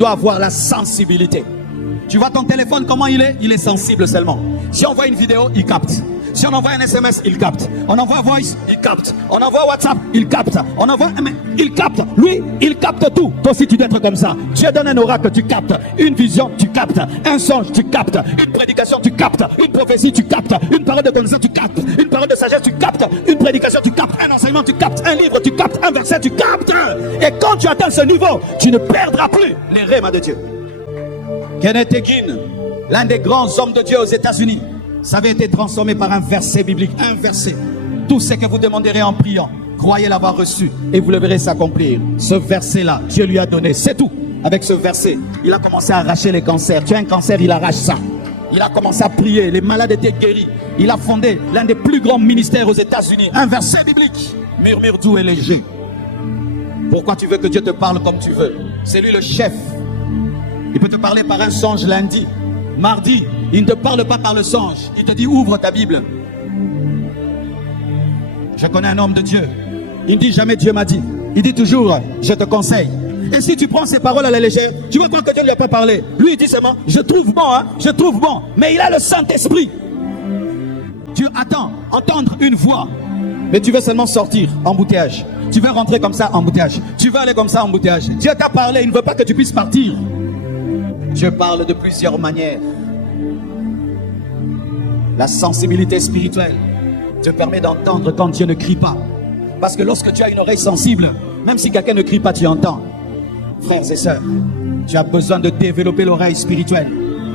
dois avoir la sensibilité. Tu vois ton téléphone, comment il est? Il est sensible seulement. Si on voit une vidéo, il capte. Si on envoie un SMS, il capte. On envoie voice, il capte. On envoie WhatsApp, il capte. On envoie, il capte. Lui, il capte tout. Toi aussi, tu dois être comme ça. Dieu donne un oracle, tu captes. Une vision, tu captes. Un songe, tu captes. Une prédication, tu captes. Une prophétie, tu captes. Une parole de connaissance, tu captes. Une parole de sagesse, tu captes. Une prédication, tu captes. Un enseignement, tu captes. Un livre, tu captes. Un verset, tu captes. Et quand tu atteins ce niveau, tu ne perdras plus les rêves de Dieu. Kenneth Hagin, l'un des grands hommes de Dieu aux États-Unis, ça avait été transformé par un verset biblique. Un verset. Tout ce que vous demanderez en priant, croyez l'avoir reçu et vous le verrez s'accomplir. Ce verset-là, Dieu lui a donné. C'est tout. Avec ce verset, il a commencé à arracher les cancers. Tu as un cancer, il arrache ça. Il a commencé à prier. Les malades étaient guéris. Il a fondé l'un des plus grands ministères aux États-Unis. Un verset biblique. Murmure doux et léger. Pourquoi tu veux que Dieu te parle comme tu veux? C'est lui le chef. Il peut te parler par un songe lundi. Mardi, il ne te parle pas par le songe. Il te dit ouvre ta Bible. Je connais un homme de Dieu. Il ne dit jamais Dieu m'a dit. Il dit toujours je te conseille. Et si tu prends ces paroles à la légère, tu vas croire que Dieu ne lui a pas parlé. Lui il dit seulement je trouve bon, hein, je trouve bon. Mais il a le Saint-Esprit. Tu attends entendre une voix. Mais tu veux seulement sortir en embouteillage. Tu veux rentrer comme ça en embouteillage. Tu veux aller comme ça en embouteillage. Dieu t'a parlé, il ne veut pas que tu puisses partir. Dieu parle de plusieurs manières. La sensibilité spirituelle te permet d'entendre quand Dieu ne crie pas. Parce que lorsque tu as une oreille sensible, même si quelqu'un ne crie pas, tu entends. Frères et sœurs, tu as besoin de développer l'oreille spirituelle.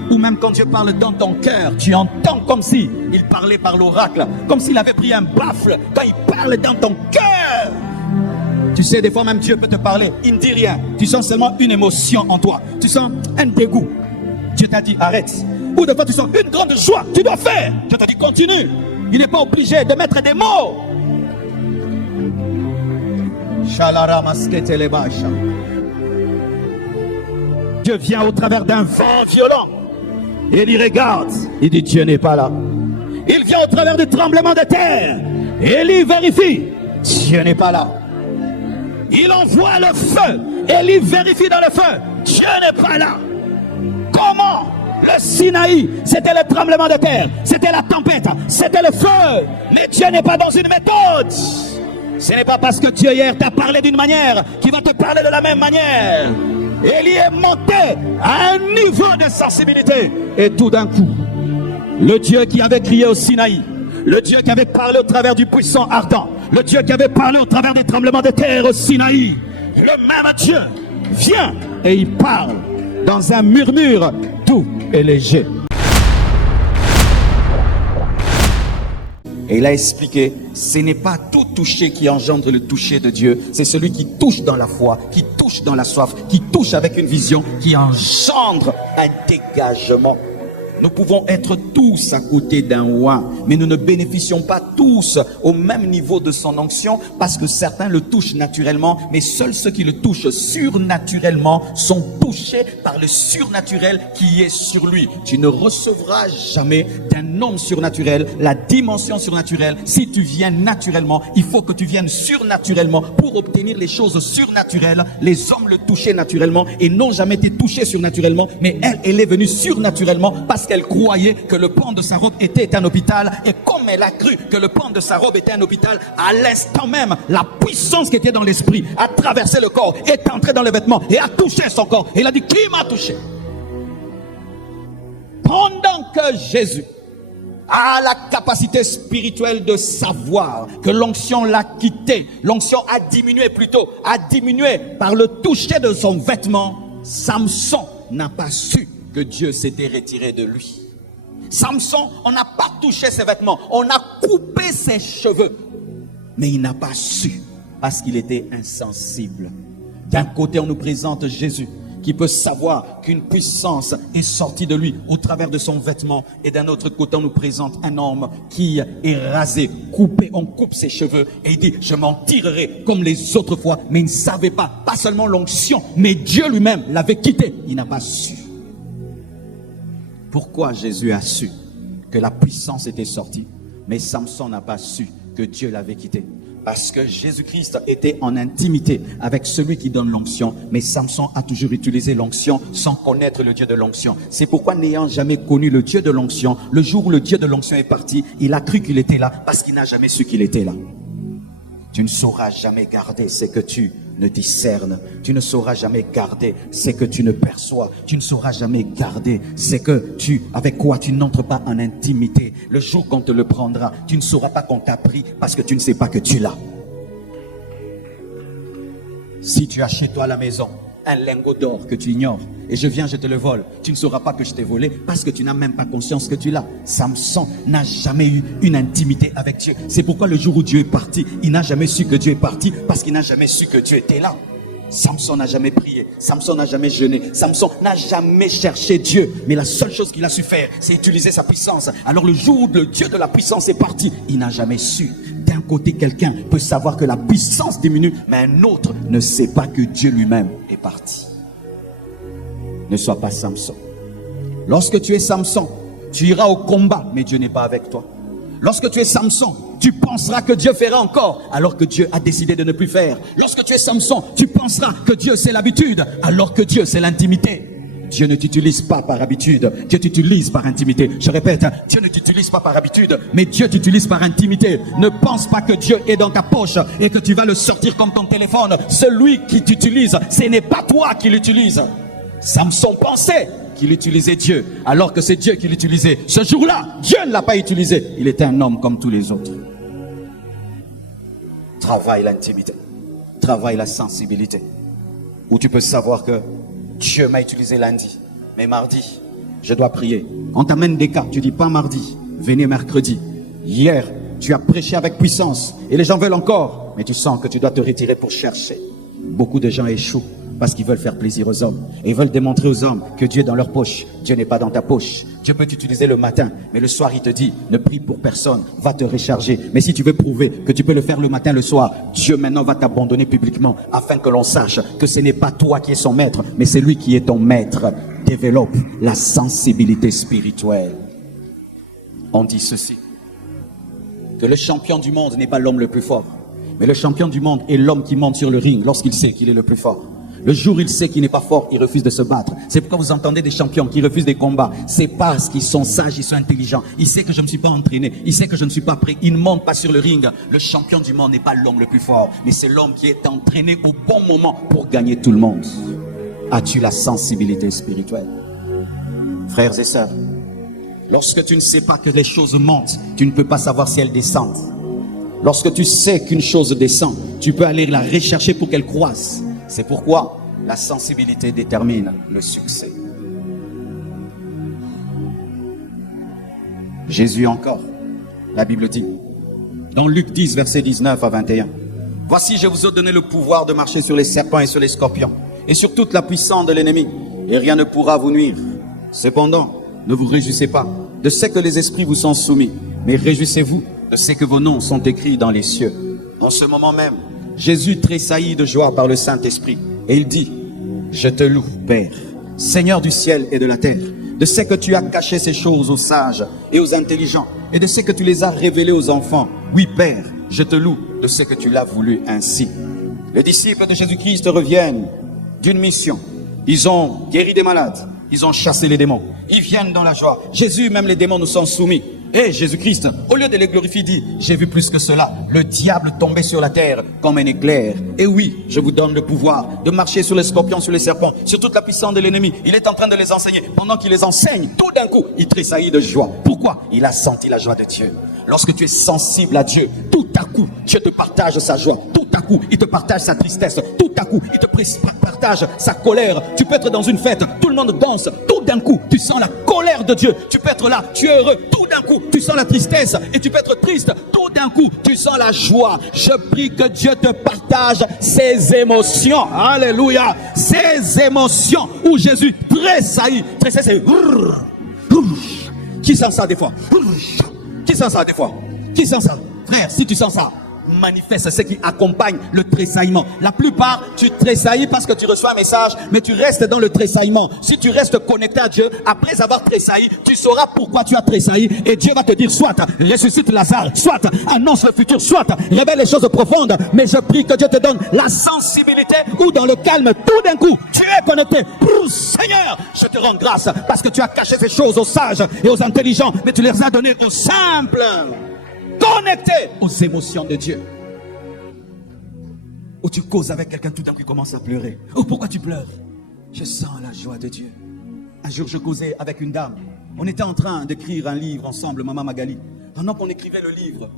Ou même quand Dieu parle dans ton cœur, tu entends comme si il parlait par l'oracle, comme s'il avait pris un baffle quand il parle dans ton cœur. Tu sais, des fois même Dieu peut te parler, il ne dit rien. Tu sens seulement une émotion en toi. Tu sens un dégoût. Dieu t'a dit arrête. Ou des fois tu sens une grande joie. Tu dois faire. Dieu t'a dit continue. Il n'est pas obligé de mettre des mots. Dieu vient au travers d'un vent violent. Et il regarde. Il dit Dieu n'est pas là. Il vient au travers du tremblement de terre. Et il vérifie. Dieu n'est pas là. Il envoie le feu et il vérifie dans le feu. Dieu n'est pas là. Comment? Le Sinaï, c'était le tremblement de terre, c'était la tempête, c'était le feu. Mais Dieu n'est pas dans une méthode. Ce n'est pas parce que Dieu hier t'a parlé d'une manière qu'il va te parler de la même manière. Il y est monté à un niveau de sensibilité. Et tout d'un coup, le Dieu qui avait crié au Sinaï, le Dieu qui avait parlé au travers du puissant ardent, le Dieu qui avait parlé au travers des tremblements de terre au Sinaï, le même Dieu vient et il parle dans un murmure doux et léger. Et il a expliqué, ce n'est pas tout toucher qui engendre le toucher de Dieu, c'est celui qui touche dans la foi, qui touche dans la soif, qui touche avec une vision, qui engendre un dégagement. Nous pouvons être tous à côté d'un roi, mais nous ne bénéficions pas tous au même niveau de son onction, parce que certains le touchent naturellement, mais seuls ceux qui le touchent surnaturellement sont touchés par le surnaturel qui est sur lui. Tu ne recevras jamais d'un homme surnaturel la dimension surnaturelle. Si tu viens naturellement, il faut que tu viennes surnaturellement pour obtenir les choses surnaturelles. Les hommes le touchaient naturellement et n'ont jamais été touchés surnaturellement, mais elle est venue surnaturellement parce qu'elle croyait que le pan de sa robe était un hôpital, et comme elle a cru que le pan de sa robe était un hôpital, à l'instant même, la puissance qui était dans l'esprit a traversé le corps, est entrée dans le vêtement et a touché son corps. Et il a dit, qui m'a touché? Pendant que Jésus a la capacité spirituelle de savoir que l'onction l'a quitté, l'onction a diminué plutôt, a diminué par le toucher de son vêtement, Samson n'a pas su que Dieu s'était retiré de lui. Samson, on n'a pas touché ses vêtements, on a coupé ses cheveux, mais il n'a pas su parce qu'il était insensible. D'un côté, on nous présente Jésus qui peut savoir qu'une puissance est sortie de lui au travers de son vêtement, et d'un autre côté, on nous présente un homme qui est rasé, coupé, on coupe ses cheveux et il dit, je m'en tirerai comme les autres fois, mais il ne savait pas seulement l'onction, mais Dieu lui-même l'avait quitté, il n'a pas su. Pourquoi Jésus a su que la puissance était sortie, mais Samson n'a pas su que Dieu l'avait quitté? Parce que Jésus-Christ était en intimité avec celui qui donne l'onction. Mais Samson a toujours utilisé l'onction sans connaître le Dieu de l'onction. C'est pourquoi, n'ayant jamais connu le Dieu de l'onction, le jour où le Dieu de l'onction est parti, il a cru qu'il était là parce qu'il n'a jamais su qu'il était là. Tu ne sauras jamais garder ce que tu ne discernes. Tu ne sauras jamais garder ce que tu ne perçois. Tu ne sauras jamais garder ce que avec quoi tu n'entres pas en intimité. Le jour qu'on te le prendra, tu ne sauras pas qu'on t'a pris parce que tu ne sais pas que tu l'as. Si tu as chez toi à la maison un lingot d'or que tu ignores et je viens, je te le vole, tu ne sauras pas que je t'ai volé parce que tu n'as même pas conscience que tu l'as. Samson n'a jamais eu une intimité avec Dieu. C'est pourquoi le jour où Dieu est parti, il n'a jamais su que Dieu est parti parce qu'il n'a jamais su que Dieu était là. Samson n'a jamais prié, Samson n'a jamais jeûné, Samson n'a jamais cherché Dieu. Mais la seule chose qu'il a su faire, c'est utiliser sa puissance. Alors le jour où le Dieu de la puissance est parti, il n'a jamais su. D'un côté, quelqu'un peut savoir que la puissance diminue, mais un autre ne sait pas que Dieu lui-même est parti. Ne sois pas Samson. Lorsque tu es Samson, tu iras au combat, mais Dieu n'est pas avec toi. Lorsque tu es Samson, tu penseras que Dieu fera encore, alors que Dieu a décidé de ne plus faire. Lorsque tu es Samson, tu penseras que Dieu c'est l'habitude, alors que Dieu c'est l'intimité. Dieu ne t'utilise pas par habitude, Dieu t'utilise par intimité. Je répète, Dieu ne t'utilise pas par habitude, mais Dieu t'utilise par intimité. Ne pense pas que Dieu est dans ta poche et que tu vas le sortir comme ton téléphone. Celui qui t'utilise, ce n'est pas toi qui l'utilise. Samson pensait qu'il utilisait Dieu, alors que c'est Dieu qui l'utilisait. Ce jour-là, Dieu ne l'a pas utilisé. Il était un homme comme tous les autres. Travaille l'intimité, travaille la sensibilité, où tu peux savoir que Dieu m'a utilisé lundi, mais mardi, je dois prier. On t'amène des cas, tu dis pas mardi, venez mercredi. Hier, tu as prêché avec puissance et les gens veulent encore, mais tu sens que tu dois te retirer pour chercher. Beaucoup de gens échouent parce qu'ils veulent faire plaisir aux hommes. Et ils veulent démontrer aux hommes que Dieu est dans leur poche. Dieu n'est pas dans ta poche. Dieu peut t'utiliser le matin, mais le soir il te dit, ne prie pour personne, va te recharger. Mais si tu veux prouver que tu peux le faire le matin, le soir, Dieu maintenant va t'abandonner publiquement afin que l'on sache que ce n'est pas toi qui es son maître, mais c'est lui qui est ton maître. Développe la sensibilité spirituelle. On dit ceci, que le champion du monde n'est pas l'homme le plus fort, mais le champion du monde est l'homme qui monte sur le ring lorsqu'il sait qu'il est le plus fort. Le jour où il sait qu'il n'est pas fort, il refuse de se battre. C'est pourquoi vous entendez des champions qui refusent des combats. C'est parce qu'ils sont sages, ils sont intelligents. Il sait que je ne suis pas entraîné, il sait que je ne suis pas prêt. Il ne monte pas sur le ring. Le champion du monde n'est pas l'homme le plus fort, mais c'est l'homme qui est entraîné au bon moment pour gagner tout le monde. As-tu la sensibilité spirituelle? Frères et sœurs, lorsque tu ne sais pas que les choses montent, tu ne peux pas savoir si elles descendent. Lorsque tu sais qu'une chose descend, tu peux aller la rechercher pour qu'elle croisse. C'est pourquoi la sensibilité détermine le succès. Jésus encore, la Bible dit, dans Luc 10, versets 19 à 21, « Voici, je vous ai donné le pouvoir de marcher sur les serpents et sur les scorpions, et sur toute la puissance de l'ennemi, et rien ne pourra vous nuire. Cependant, ne vous réjouissez pas de ce que les esprits vous sont soumis, mais réjouissez-vous de ce que vos noms sont écrits dans les cieux. » En ce moment même, Jésus tressaillit de joie par le Saint-Esprit, et il dit, « Je te loue, Père, Seigneur du ciel et de la terre, de ce que tu as caché ces choses aux sages et aux intelligents, et de ce que tu les as révélées aux enfants. Oui, Père, je te loue de ce que tu l'as voulu ainsi. » Les disciples de Jésus-Christ reviennent d'une mission. Ils ont guéri des malades, ils ont chassé les démons, ils viennent dans la joie. Jésus, même les démons nous sont soumis. Et Jésus-Christ, au lieu de les glorifier, dit, j'ai vu plus que cela. Le diable tombait sur la terre comme un éclair. Et oui, je vous donne le pouvoir de marcher sur les scorpions, sur les serpents, sur toute la puissance de l'ennemi. Il est en train de les enseigner. Pendant qu'il les enseigne, tout d'un coup, il tressaillit de joie. Pourquoi? Il a senti la joie de Dieu. Lorsque tu es sensible à Dieu, tout à coup, Dieu te partage sa joie. Tout à coup, il te partage sa tristesse. Tout à coup, il te partage sa colère. Tu peux être dans une fête, tout le monde danse. Tout d'un coup, tu sens la colère de Dieu. Tu peux être là, tu es heureux. Tout d'un coup, tu sens la tristesse et tu peux être triste. Tout d'un coup, tu sens la joie. Je prie que Dieu te partage ses émotions. Alléluia. Ces émotions où Jésus tressaillit. Tressaillit, c'est... Qui sent ça des fois? Qui sent ça des fois? Qui sent ça? Frère, si tu sens ça, manifeste, ce qui accompagne le tressaillement. La plupart, tu tressaillis parce que tu reçois un message, mais tu restes dans le tressaillement. Si tu restes connecté à Dieu, après avoir tressailli, tu sauras pourquoi tu as tressailli et Dieu va te dire soit ressuscite Lazare, soit annonce le futur, soit révèle les choses profondes. Mais je prie que Dieu te donne la sensibilité où dans le calme, tout d'un coup, tu es connecté. Seigneur, je te rends grâce parce que tu as caché ces choses aux sages et aux intelligents, mais tu les as données aux simples. Connecté aux émotions de Dieu. Ou tu causes avec quelqu'un, tout d'un coup il commence à pleurer. Oh, pourquoi tu pleures? Je sens la joie de Dieu. Un jour je causais avec une dame. On était en train d'écrire un livre ensemble, Maman Magali. Pendant qu'on écrivait le livre,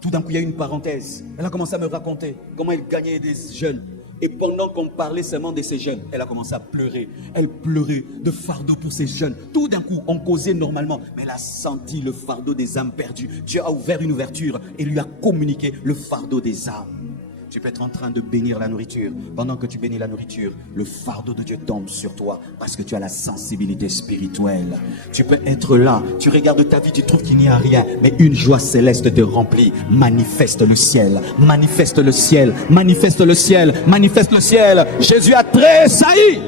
tout d'un coup il y a eu une parenthèse. Elle a commencé à me raconter comment elle gagnait des jeunes. Et pendant qu'on parlait seulement de ces jeunes, elle a commencé à pleurer. Elle pleurait de fardeau pour ces jeunes. Tout d'un coup, on causait normalement, mais elle a senti le fardeau des âmes perdues. Dieu a ouvert une ouverture et lui a communiqué le fardeau des âmes. Tu peux être en train de bénir la nourriture. Pendant que tu bénis la nourriture, le fardeau de Dieu tombe sur toi parce que tu as la sensibilité spirituelle. Tu peux être là, tu regardes ta vie, tu trouves qu'il n'y a rien, mais une joie céleste te remplit. Manifeste le ciel, manifeste le ciel, manifeste le ciel, manifeste le ciel. Jésus a tressailli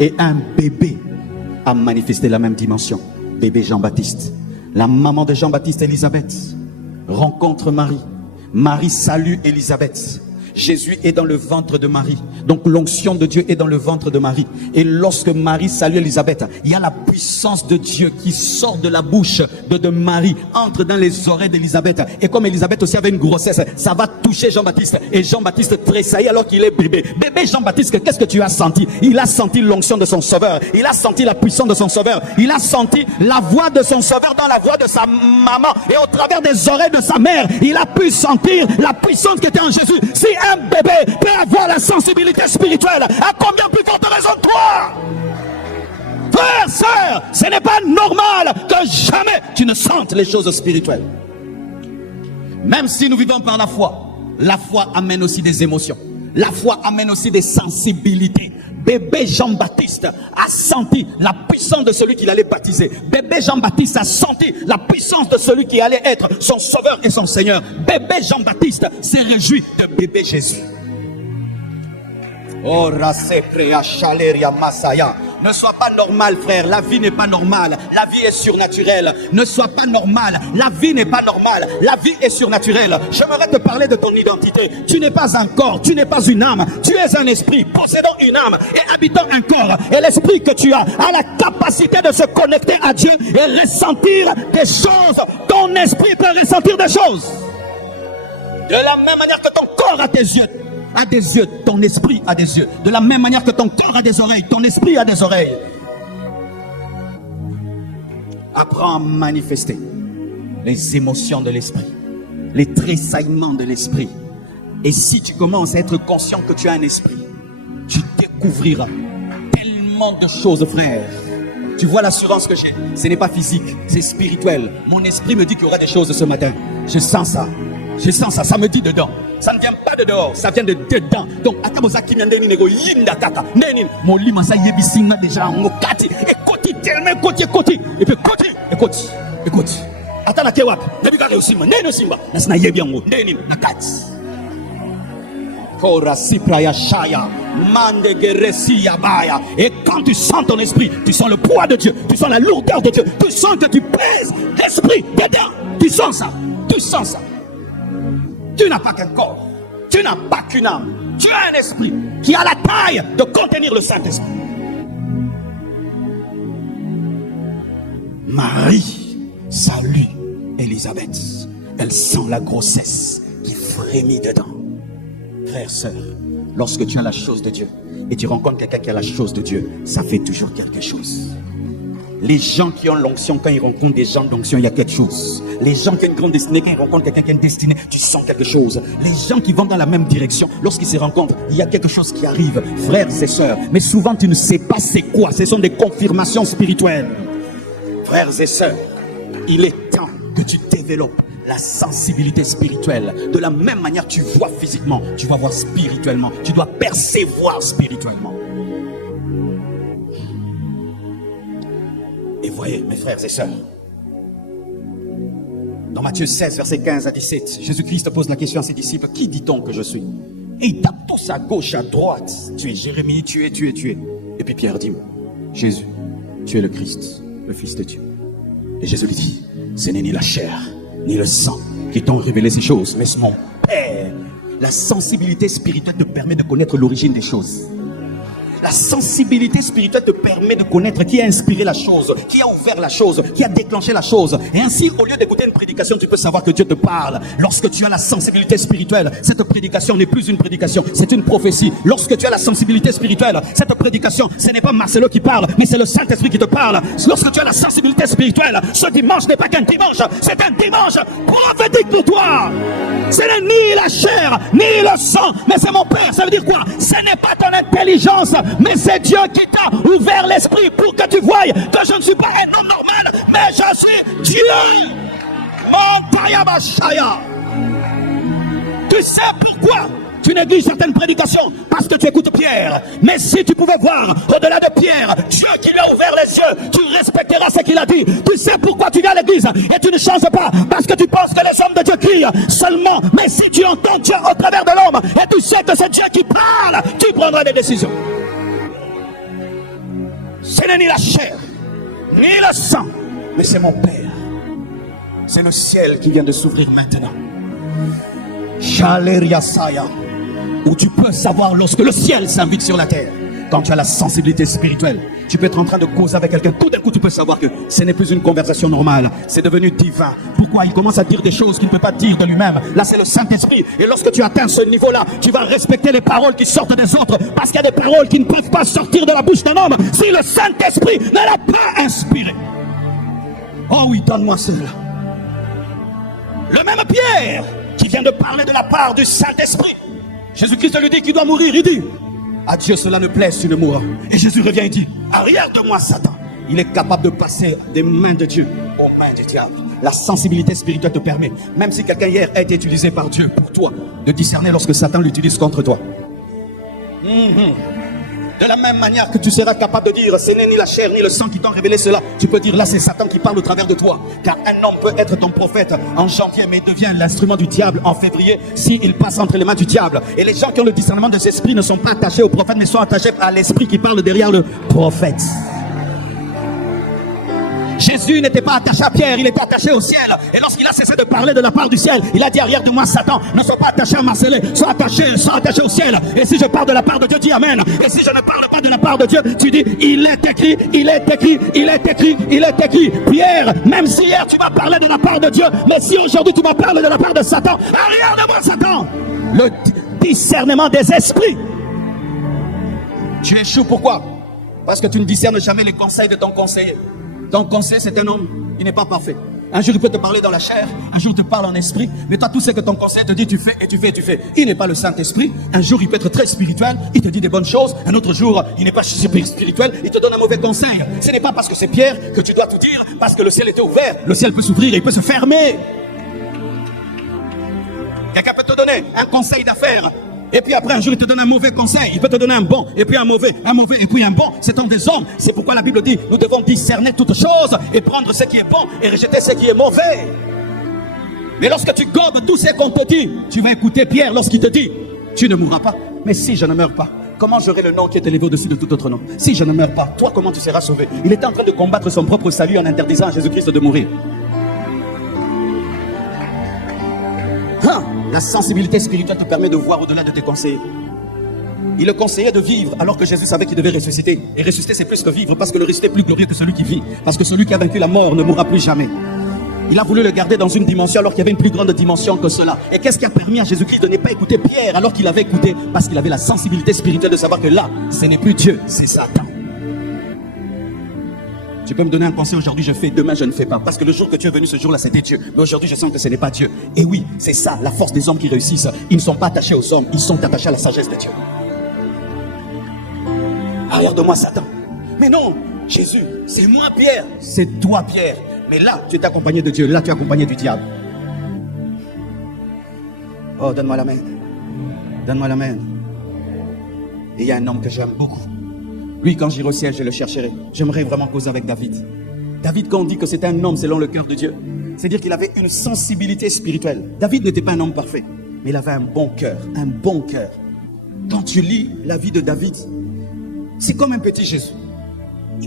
et un bébé a manifesté la même dimension. Bébé Jean-Baptiste. La maman de Jean-Baptiste, Élisabeth, rencontre Marie. Marie salue Élisabeth. Jésus est dans le ventre de Marie. Donc l'onction de Dieu est dans le ventre de Marie. Et lorsque Marie salue Élisabeth, il y a la puissance de Dieu qui sort de la bouche de Marie, entre dans les oreilles d'Élisabeth. Et comme Élisabeth aussi avait une grossesse, ça va toucher Jean-Baptiste. Et Jean-Baptiste tressaillit alors qu'il est bébé. Bébé Jean-Baptiste, qu'est-ce que tu as senti? Il a senti l'onction de son sauveur. Il a senti la puissance de son sauveur. Il a senti la voix de son sauveur dans la voix de sa maman. Et au travers des oreilles de sa mère, il a pu sentir la puissance qui était en Jésus. Si un bébé peut avoir la sensibilité spirituelle, à combien plus forte raison toi? Frère, sœur, ce n'est pas normal que jamais tu ne sentes les choses spirituelles. Même si nous vivons par la foi amène aussi des émotions. La foi amène aussi des sensibilités. Bébé Jean-Baptiste a senti la puissance de celui qu'il allait baptiser. Bébé Jean-Baptiste a senti la puissance de celui qui allait être son sauveur et son Seigneur. Bébé Jean-Baptiste s'est réjoui de bébé Jésus. Oh, ne sois pas normal, frère. La vie n'est pas normale. La vie est surnaturelle. Ne sois pas normal. La vie n'est pas normale. La vie est surnaturelle. J'aimerais te parler de ton identité. Tu n'es pas un corps. Tu n'es pas une âme. Tu es un esprit possédant une âme et habitant un corps. Et l'esprit que tu as la capacité de se connecter à Dieu et ressentir des choses. Ton esprit peut ressentir des choses. De la même manière que ton corps a des yeux, ton esprit a des yeux. De la même manière que ton cœur a des oreilles, ton esprit a des oreilles. Apprends à manifester les émotions de l'esprit, les tressaillements de l'esprit. Et si tu commences à être conscient que tu as un esprit, tu découvriras tellement de choses, frère. Tu vois l'assurance que j'ai. Ce n'est pas physique, c'est spirituel. Mon esprit me dit qu'il y aura des choses ce matin. Je sens ça. Je sens ça, ça me dit dedans. Ça ne vient pas de dehors, ça vient de dedans. Donc, akaboza kimyandeni nego yinda kaka. Neni, mon lima sa yebisinga déjà ngokati. Écoute, tellement écoute. Et puis écoute. Atana kewap. Nebika reusima, neni simba. Nasina yebiango, neni nakati. Kora sipraya shaya. Mande geresi yabaya. Et quand tu sens ton esprit, tu sens le poids de Dieu, tu sens la lourdeur de Dieu, tu sens que tu pèses l'esprit dedans. Tu sens ça. Tu n'as pas qu'un corps, tu n'as pas qu'une âme, tu as un esprit qui a la taille de contenir le Saint-Esprit. Marie salue Élisabeth. Elle sent la grossesse qui frémit dedans. Frère, sœur, lorsque tu as la chose de Dieu et tu rencontres quelqu'un qui a la chose de Dieu, ça fait toujours quelque chose. Les gens qui ont l'onction, quand ils rencontrent des gens d'onction, il y a quelque chose. Les gens qui ont une grande destinée, quand ils rencontrent quelqu'un qui a une destinée, tu sens quelque chose. Les gens qui vont dans la même direction, lorsqu'ils se rencontrent, il y a quelque chose qui arrive. Frères et sœurs, mais souvent tu ne sais pas c'est quoi. Ce sont des confirmations spirituelles. Frères et sœurs, il est temps que tu développes la sensibilité spirituelle. De la même manière tu vois physiquement, tu vas voir spirituellement. Tu dois percevoir spirituellement. Et voyez, mes frères et sœurs, Dans Matthieu 16, versets 15 à 17, Jésus-Christ pose la question à ses disciples, qui dit-on que je suis? Et il tape tous à gauche, à droite. Tu es Jérémie, tu es. Et puis Pierre dit, Jésus, tu es le Christ, le Fils de Dieu. Et Jésus lui dit, ce n'est ni la chair, ni le sang qui t'ont révélé ces choses, mais c'est mon Père. La sensibilité spirituelle te permet de connaître l'origine des choses. La sensibilité spirituelle te permet de connaître qui a inspiré la chose, qui a ouvert la chose, qui a déclenché la chose. Et ainsi, au lieu d'écouter une prédication, tu peux savoir que Dieu te parle. Lorsque tu as la sensibilité spirituelle, cette prédication n'est plus une prédication, c'est une prophétie. Lorsque tu as la sensibilité spirituelle, cette prédication, ce n'est pas Marcelo qui parle, mais c'est le Saint-Esprit qui te parle. Lorsque tu as la sensibilité spirituelle, ce dimanche n'est pas qu'un dimanche, c'est un dimanche prophétique pour toi. Ce n'est ni la chair, ni le sang, mais c'est mon Père. Ça veut dire quoi? Ce n'est pas ton intelligence, mais c'est Dieu qui t'a ouvert l'esprit pour que tu voies que je ne suis pas un homme normal, mais je suis Dieu. Montaya Bashaya. Tu sais pourquoi tu négliges certaines prédications? Parce que tu écoutes Pierre. Mais si tu pouvais voir au-delà de Pierre, Dieu qui lui a ouvert les yeux, tu respecteras ce qu'il a dit. Tu sais pourquoi tu viens à l'église et tu ne changes pas? Parce que tu penses que les hommes de Dieu crient seulement. Mais si tu entends Dieu au travers de l'homme et tu sais que c'est Dieu qui parle, tu prendras des décisions. Ce n'est ni la chair, ni le sang, mais c'est mon Père. C'est le ciel qui vient de s'ouvrir maintenant. Chaleria Saya, où tu peux savoir lorsque le ciel s'invite sur la terre. Quand tu as la sensibilité spirituelle, tu peux être en train de causer avec quelqu'un. Tout d'un coup, tu peux savoir que ce n'est plus une conversation normale. C'est devenu divin. Pourquoi? Il commence à dire des choses qu'il ne peut pas dire de lui-même. Là, c'est le Saint-Esprit. Et lorsque tu atteins ce niveau-là, tu vas respecter les paroles qui sortent des autres. Parce qu'il y a des paroles qui ne peuvent pas sortir de la bouche d'un homme si le Saint-Esprit ne l'a pas inspiré. Oh oui, donne-moi cela. Le même Pierre qui vient de parler de la part du Saint-Esprit. Jésus-Christ lui dit qu'il doit mourir. Il dit, à Dieu cela ne plaise, tu ne mourras. Et Jésus revient et dit, arrière de moi Satan. Il est capable de passer des mains de Dieu aux mains du diable. La sensibilité spirituelle te permet, même si quelqu'un hier a été utilisé par Dieu pour toi, de discerner lorsque Satan l'utilise contre toi. De la même manière que tu seras capable de dire, ce n'est ni la chair ni le sang qui t'ont révélé cela, tu peux dire, là c'est Satan qui parle au travers de toi. Car un homme peut être ton prophète en janvier, mais devient l'instrument du diable en février, s'il passe entre les mains du diable. Et les gens qui ont le discernement des esprits ne sont pas attachés au prophète, mais sont attachés à l'esprit qui parle derrière le prophète. Jésus n'était pas attaché à Pierre, il était attaché au ciel. Et lorsqu'il a cessé de parler de la part du ciel, il a dit, arrière de moi Satan, ne sois pas attaché à Marcelin, sois attaché au ciel. Et si je parle de la part de Dieu, dis amen. Et si je ne parle pas de la part de Dieu, tu dis, il est écrit, il est écrit, il est écrit, il est écrit. Pierre, même si hier tu m'as parlé de la part de Dieu, mais si aujourd'hui tu m'as parlé de la part de Satan, arrière de moi Satan. Le discernement des esprits. Tu échoues, pourquoi? Parce que tu ne discernes jamais les conseils de ton conseiller. Ton conseiller, c'est un homme, il n'est pas parfait. Un jour, il peut te parler dans la chair, un jour, il te parle en esprit, mais toi, tout ce que ton conseiller te dit, tu fais et tu fais et tu fais. Il n'est pas le Saint-Esprit. Un jour, il peut être très spirituel, il te dit des bonnes choses. Un autre jour, il n'est pas spirituel, il te donne un mauvais conseil. Ce n'est pas parce que c'est Pierre que tu dois tout dire, parce que le ciel était ouvert. Le ciel peut s'ouvrir et il peut se fermer. Quelqu'un peut te donner un conseil d'affaires. Et puis après un jour il te donne un mauvais conseil. Il peut te donner un bon, et puis un mauvais, et puis un bon. C'est un des hommes. C'est pourquoi la Bible dit, nous devons discerner toutes choses et prendre ce qui est bon et rejeter ce qui est mauvais. Mais lorsque tu gobes tout ce qu'on te dit, tu vas écouter Pierre lorsqu'il te dit, tu ne mourras pas. Mais si je ne meurs pas, comment j'aurai le nom qui est élevé au-dessus de tout autre nom? Si je ne meurs pas, toi comment tu seras sauvé? Il était en train de combattre son propre salut en interdisant à Jésus-Christ de mourir. La sensibilité spirituelle te permet de voir au-delà de tes conseillers. Il le conseillait de vivre alors que Jésus savait qu'il devait ressusciter. Et ressusciter, c'est plus que vivre, parce que le ressuscité est plus glorieux que celui qui vit. Parce que celui qui a vaincu la mort ne mourra plus jamais. Il a voulu le garder dans une dimension alors qu'il y avait une plus grande dimension que cela. Et qu'est-ce qui a permis à Jésus-Christ de ne pas écouter Pierre alors qu'il avait écouté? Parce qu'il avait la sensibilité spirituelle de savoir que là, ce n'est plus Dieu, c'est Satan. Tu peux me donner un conseil aujourd'hui, je fais, demain je ne fais pas. Parce que le jour que tu es venu, ce jour-là, c'était Dieu. Mais aujourd'hui, je sens que ce n'est pas Dieu. Et oui, c'est ça, la force des hommes qui réussissent. Ils ne sont pas attachés aux hommes, ils sont attachés à la sagesse de Dieu. Arrière de moi, Satan. Mais non, Jésus, c'est moi, Pierre. C'est toi, Pierre. Mais là, tu es accompagné de Dieu. Là, tu es accompagné du diable. Oh, donne-moi la main. Donne-moi la main. Et il y a un homme que j'aime beaucoup. Lui, quand j'irai au ciel, je le chercherai. J'aimerais vraiment causer avec David. David, quand on dit que c'est un homme selon le cœur de Dieu, C'est-à-dire qu'il avait une sensibilité spirituelle. David n'était pas un homme parfait, mais il avait un bon cœur, un bon cœur. Quand tu lis la vie de David, c'est comme un petit Jésus.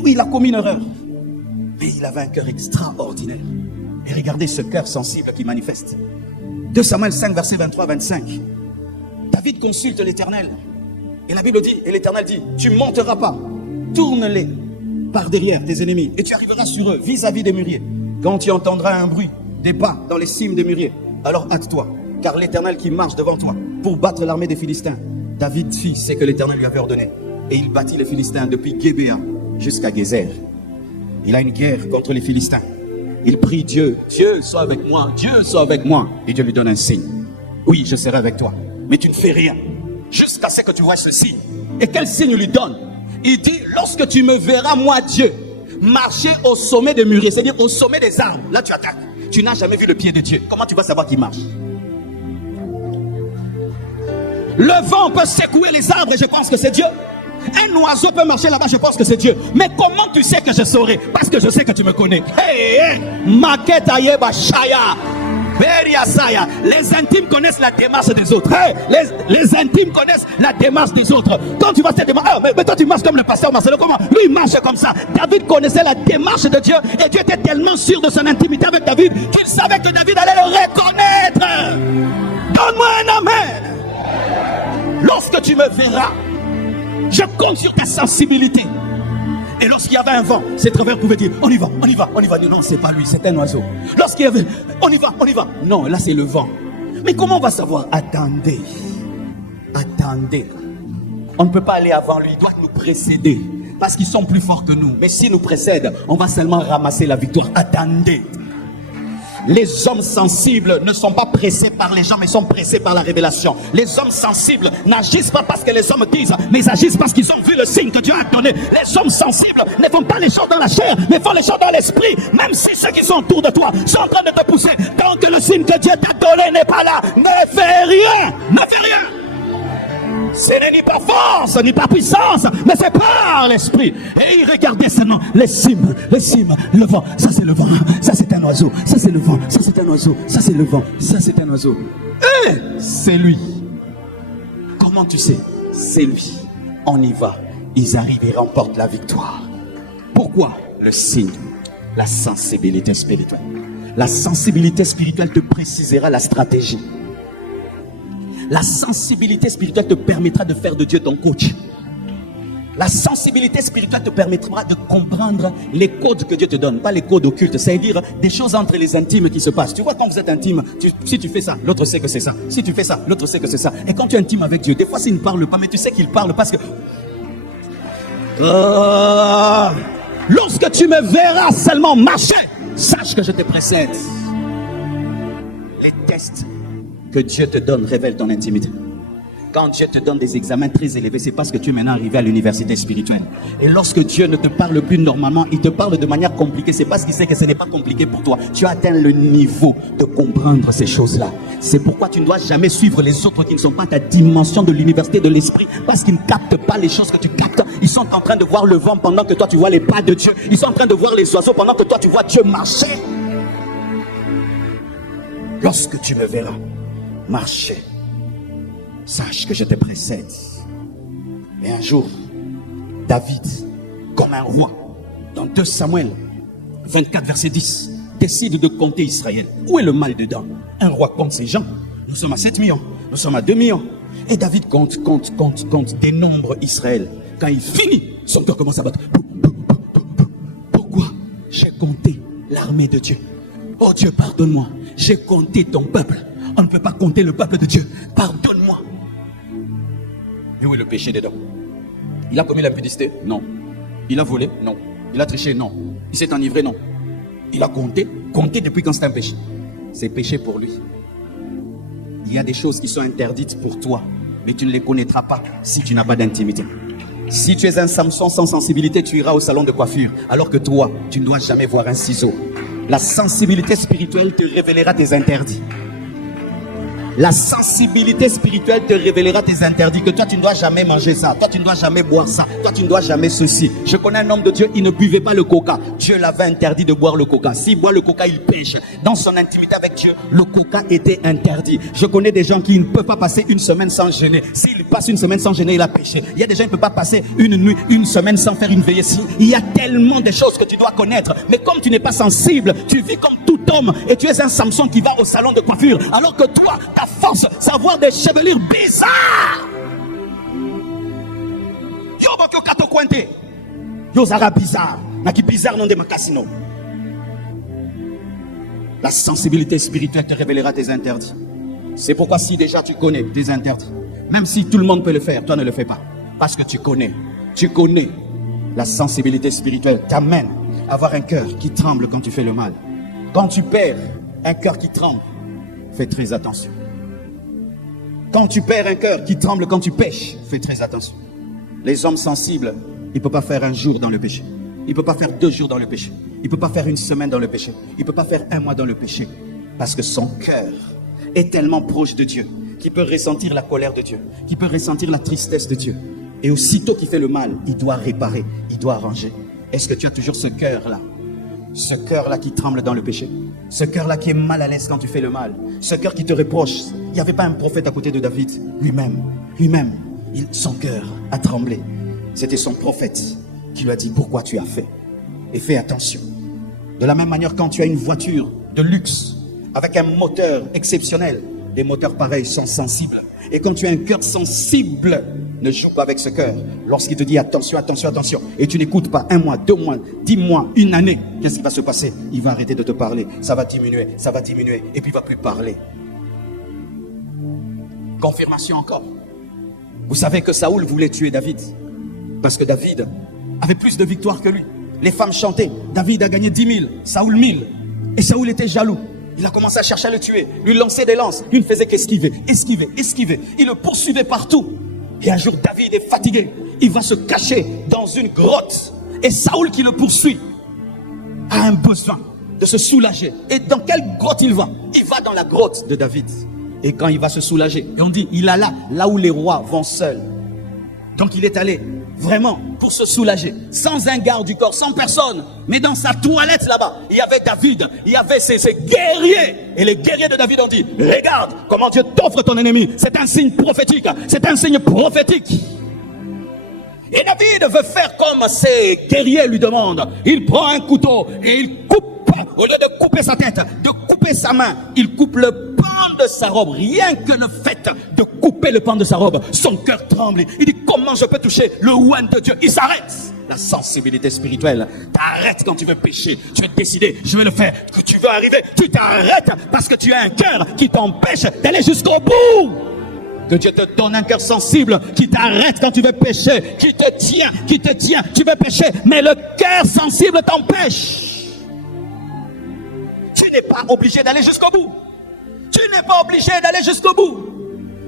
Oui, il a commis une erreur, mais il avait un cœur extraordinaire. Et regardez ce cœur sensible qui manifeste. 2 Samuel 5, verset 23-25. David consulte l'Éternel. Et la Bible dit, et l'Éternel dit, tu ne monteras pas, tourne-les par derrière tes ennemis, et tu arriveras sur eux, vis-à-vis des mûriers. Quand tu entendras un bruit, des pas dans les cimes des mûriers, alors hâte-toi, car l'Éternel qui marche devant toi pour battre l'armée des Philistins. David fit ce que l'Éternel lui avait ordonné, et il battit les Philistins depuis Gébéa jusqu'à Gézer. Il a une guerre contre les Philistins. Il prie Dieu, Dieu sois avec moi, Dieu sois avec moi. Et Dieu lui donne un signe. Oui, je serai avec toi, mais tu ne fais rien jusqu'à ce que tu vois ce signe. Et quel signe il lui donne? Il dit, lorsque tu me verras, moi Dieu, marcher au sommet des mûriers, c'est-à-dire au sommet des arbres, là tu attaques. Tu n'as jamais vu le pied de Dieu. Comment tu vas savoir qu'il marche? Le vent peut secouer les arbres et je pense que c'est Dieu. Un oiseau peut marcher là-bas, je pense que c'est Dieu. Mais comment tu sais que je saurai? Parce que je sais que tu me connais. Hey, hey. Les intimes connaissent la démarche des autres. Hey, les intimes connaissent la démarche des autres. Quand tu vas te demander, mais toi tu marches comme le pasteur Marcelo, comment? Lui il marche comme ça. David connaissait la démarche de Dieu et Dieu était tellement sûr de son intimité avec David qu'il savait que David allait le reconnaître. Donne-moi un amen. Lorsque tu me verras, je compte sur ta sensibilité. Et lorsqu'il y avait un vent, ces travailleurs pouvaient dire, on y va, on y va, on y va. Non, c'est pas lui, c'est un oiseau. Lorsqu'il y avait, on y va, on y va. Non, là c'est le vent. Mais comment on va savoir? Attendez, attendez. On ne peut pas aller avant lui, il doit nous précéder. Parce qu'ils sont plus forts que nous. Mais s'ils nous précèdent, on va seulement ramasser la victoire. Attendez. Les hommes sensibles ne sont pas pressés par les gens, mais sont pressés par la révélation. Les hommes sensibles n'agissent pas parce que les hommes disent, mais ils agissent parce qu'ils ont vu le signe que Dieu a donné. Les hommes sensibles ne font pas les choses dans la chair, mais font les choses dans l'esprit. Même si ceux qui sont autour de toi sont en train de te pousser, tant que le signe que Dieu t'a donné n'est pas là, ne fais rien, ne fais rien. Ce n'est ni par force, ni par puissance, mais c'est par l'esprit. Et il regardait seulement les cimes, le vent. Ça c'est le vent, ça c'est un oiseau, ça c'est le vent, ça c'est un oiseau, ça c'est le vent, ça c'est un oiseau. Et c'est lui. Comment tu sais? C'est lui. On y va. Ils arrivent et remportent la victoire. Pourquoi? Le signe, la sensibilité spirituelle. La sensibilité spirituelle te précisera la stratégie. La sensibilité spirituelle te permettra de faire de Dieu ton coach. La sensibilité spirituelle te permettra de comprendre les codes que Dieu te donne, pas les codes occultes, c'est-à-dire des choses entre les intimes qui se passent. Tu vois, quand vous êtes intime, si tu fais ça, l'autre sait que c'est ça. Si tu fais ça, l'autre sait que c'est ça. Et quand tu es intime avec Dieu, des fois s'il ne parle pas, mais tu sais qu'il parle parce que... lorsque tu me verras seulement marcher, sache que je te précède. Les tests que Dieu te donne révèle ton intimité. Quand Dieu te donne des examens très élevés, c'est parce que tu es maintenant arrivé à l'université spirituelle. Et lorsque Dieu ne te parle plus normalement, il te parle de manière compliquée, c'est parce qu'il sait que ce n'est pas compliqué pour toi. Tu as atteint le niveau de comprendre ces choses-là. C'est pourquoi tu ne dois jamais suivre les autres qui ne sont pas ta dimension de l'université de l'esprit, parce qu'ils ne captent pas les choses que tu captes. Ils sont en train de voir le vent pendant que toi tu vois les pas de Dieu. Ils sont en train de voir les oiseaux pendant que toi tu vois Dieu marcher. Lorsque tu me verras marcher, sache que je te précède. Et un jour, David, comme un roi, dans 2 Samuel 24 verset 10, décide de compter Israël. Où est le mal dedans? Un roi compte ses gens. Nous sommes à 7 millions, nous sommes à 2 millions. Et David compte, dénombre Israël. Quand il finit, son cœur commence à battre. Pourquoi? J'ai compté l'armée de Dieu. Oh Dieu, pardonne-moi. J'ai compté ton peuple. On ne peut pas compter le peuple de Dieu. Pardonne-moi. Et où est le péché dedans? Il a commis l'impudicité? Non. Il a volé? Non. Il a triché? Non. Il s'est enivré? Non. Il a compté? Compté depuis quand c'est un péché? C'est péché pour lui. Il y a des choses qui sont interdites pour toi, mais tu ne les connaîtras pas si tu n'as pas d'intimité. Si tu es un Samson sans sensibilité, tu iras au salon de coiffure, alors que toi, tu ne dois jamais voir un ciseau. La sensibilité spirituelle te révélera tes interdits. La sensibilité spirituelle te révélera tes interdits, que toi tu ne dois jamais manger ça, toi tu ne dois jamais boire ça, toi tu ne dois jamais ceci. Je connais un homme de Dieu, il ne buvait pas le coca. Dieu l'avait interdit de boire le coca. S'il boit le coca, il pêche. Dans son intimité avec Dieu, le coca était interdit. Je connais des gens qui ne peuvent pas passer une semaine sans jeûner. S'il passe une semaine sans jeûner, il a péché. Il y a des gens qui ne peuvent pas passer une nuit, une semaine sans faire une veillée. Il y a tellement de choses que tu dois connaître. Mais comme tu n'es pas sensible, tu vis comme tout homme et tu es un Samson qui va au salon de coiffure. Alors que toi, ta force, c'est avoir des chevelures bizarres. Yo boko kato kwente. Yo zara bizarre. Naki bizarre non de makasino. La sensibilité spirituelle te révélera tes interdits. C'est pourquoi si déjà tu connais tes interdits, même si tout le monde peut le faire, toi ne le fais pas. Parce que tu connais. La sensibilité spirituelle t'amène à avoir un cœur qui tremble quand tu fais le mal. Quand tu perds un cœur qui tremble, fais très attention. Quand tu perds un cœur qui tremble quand tu pêches, fais très attention. Les hommes sensibles, ils ne peuvent pas faire un jour dans le péché. Il ne peut pas faire 2 jours dans le péché. Il ne peut pas faire une semaine dans le péché. Il ne peut pas faire 1 mois dans le péché. Parce que son cœur est tellement proche de Dieu qu'il peut ressentir la colère de Dieu, qu'il peut ressentir la tristesse de Dieu. Et aussitôt qu'il fait le mal, il doit réparer, il doit arranger. Est-ce que tu as toujours ce cœur-là? Ce cœur-là qui tremble dans le péché? Ce cœur-là qui est mal à l'aise quand tu fais le mal? Ce cœur qui te reproche? Il n'y avait pas un prophète à côté de David. Lui-même, son cœur a tremblé. C'était son prophète qui lui a dit pourquoi tu as fait. Et fais attention. De la même manière, quand tu as une voiture de luxe avec un moteur exceptionnel, des moteurs pareils sont sensibles. Et quand tu as un cœur sensible, ne joue pas avec ce cœur. Lorsqu'il te dit attention, attention, attention, et tu n'écoutes pas 1 mois, 2 mois, 10 mois, 1 année, qu'est-ce qui va se passer? Il va arrêter de te parler. Ça va diminuer, et puis il ne va plus parler. Confirmation encore. Vous savez que Saoul voulait tuer David. Parce que David avait plus de victoires que lui. Les femmes chantaient. David a gagné 10 000, Saoul 1000. Et Saoul était jaloux. Il a commencé à chercher à le tuer. Lui lancer des lances. Lui ne faisait qu'esquiver. Il le poursuivait partout. Et un jour, David est fatigué. Il va se cacher dans une grotte. Et Saoul qui le poursuit a un besoin de se soulager. Et dans quelle grotte il va? Il va dans la grotte de David. Et quand il va se soulager, et on dit, il a là où les rois vont seuls. Donc il est allé vraiment pour se soulager, sans un garde du corps, sans personne, mais dans sa toilette là-bas, il y avait David, il y avait ses guerriers, et les guerriers de David ont dit, regarde comment Dieu t'offre ton ennemi, c'est un signe prophétique, Et David veut faire comme ses guerriers lui demandent, il prend un couteau et il coupe, au lieu de couper sa tête, de couper sa main, il coupe le pan de sa robe. Rien que le fait de couper le pan de sa robe, son cœur tremble. Il dit, comment je peux toucher le oint de Dieu? Il s'arrête. La sensibilité spirituelle t'arrête quand tu veux pécher. Tu veux décider, je vais le faire. Que tu veux arriver, tu t'arrêtes parce que tu as un cœur qui t'empêche d'aller jusqu'au bout. Que Dieu te donne un cœur sensible qui t'arrête quand tu veux pécher, qui te tient, tu veux pécher, mais le cœur sensible t'empêche. Tu n'es pas obligé d'aller jusqu'au bout.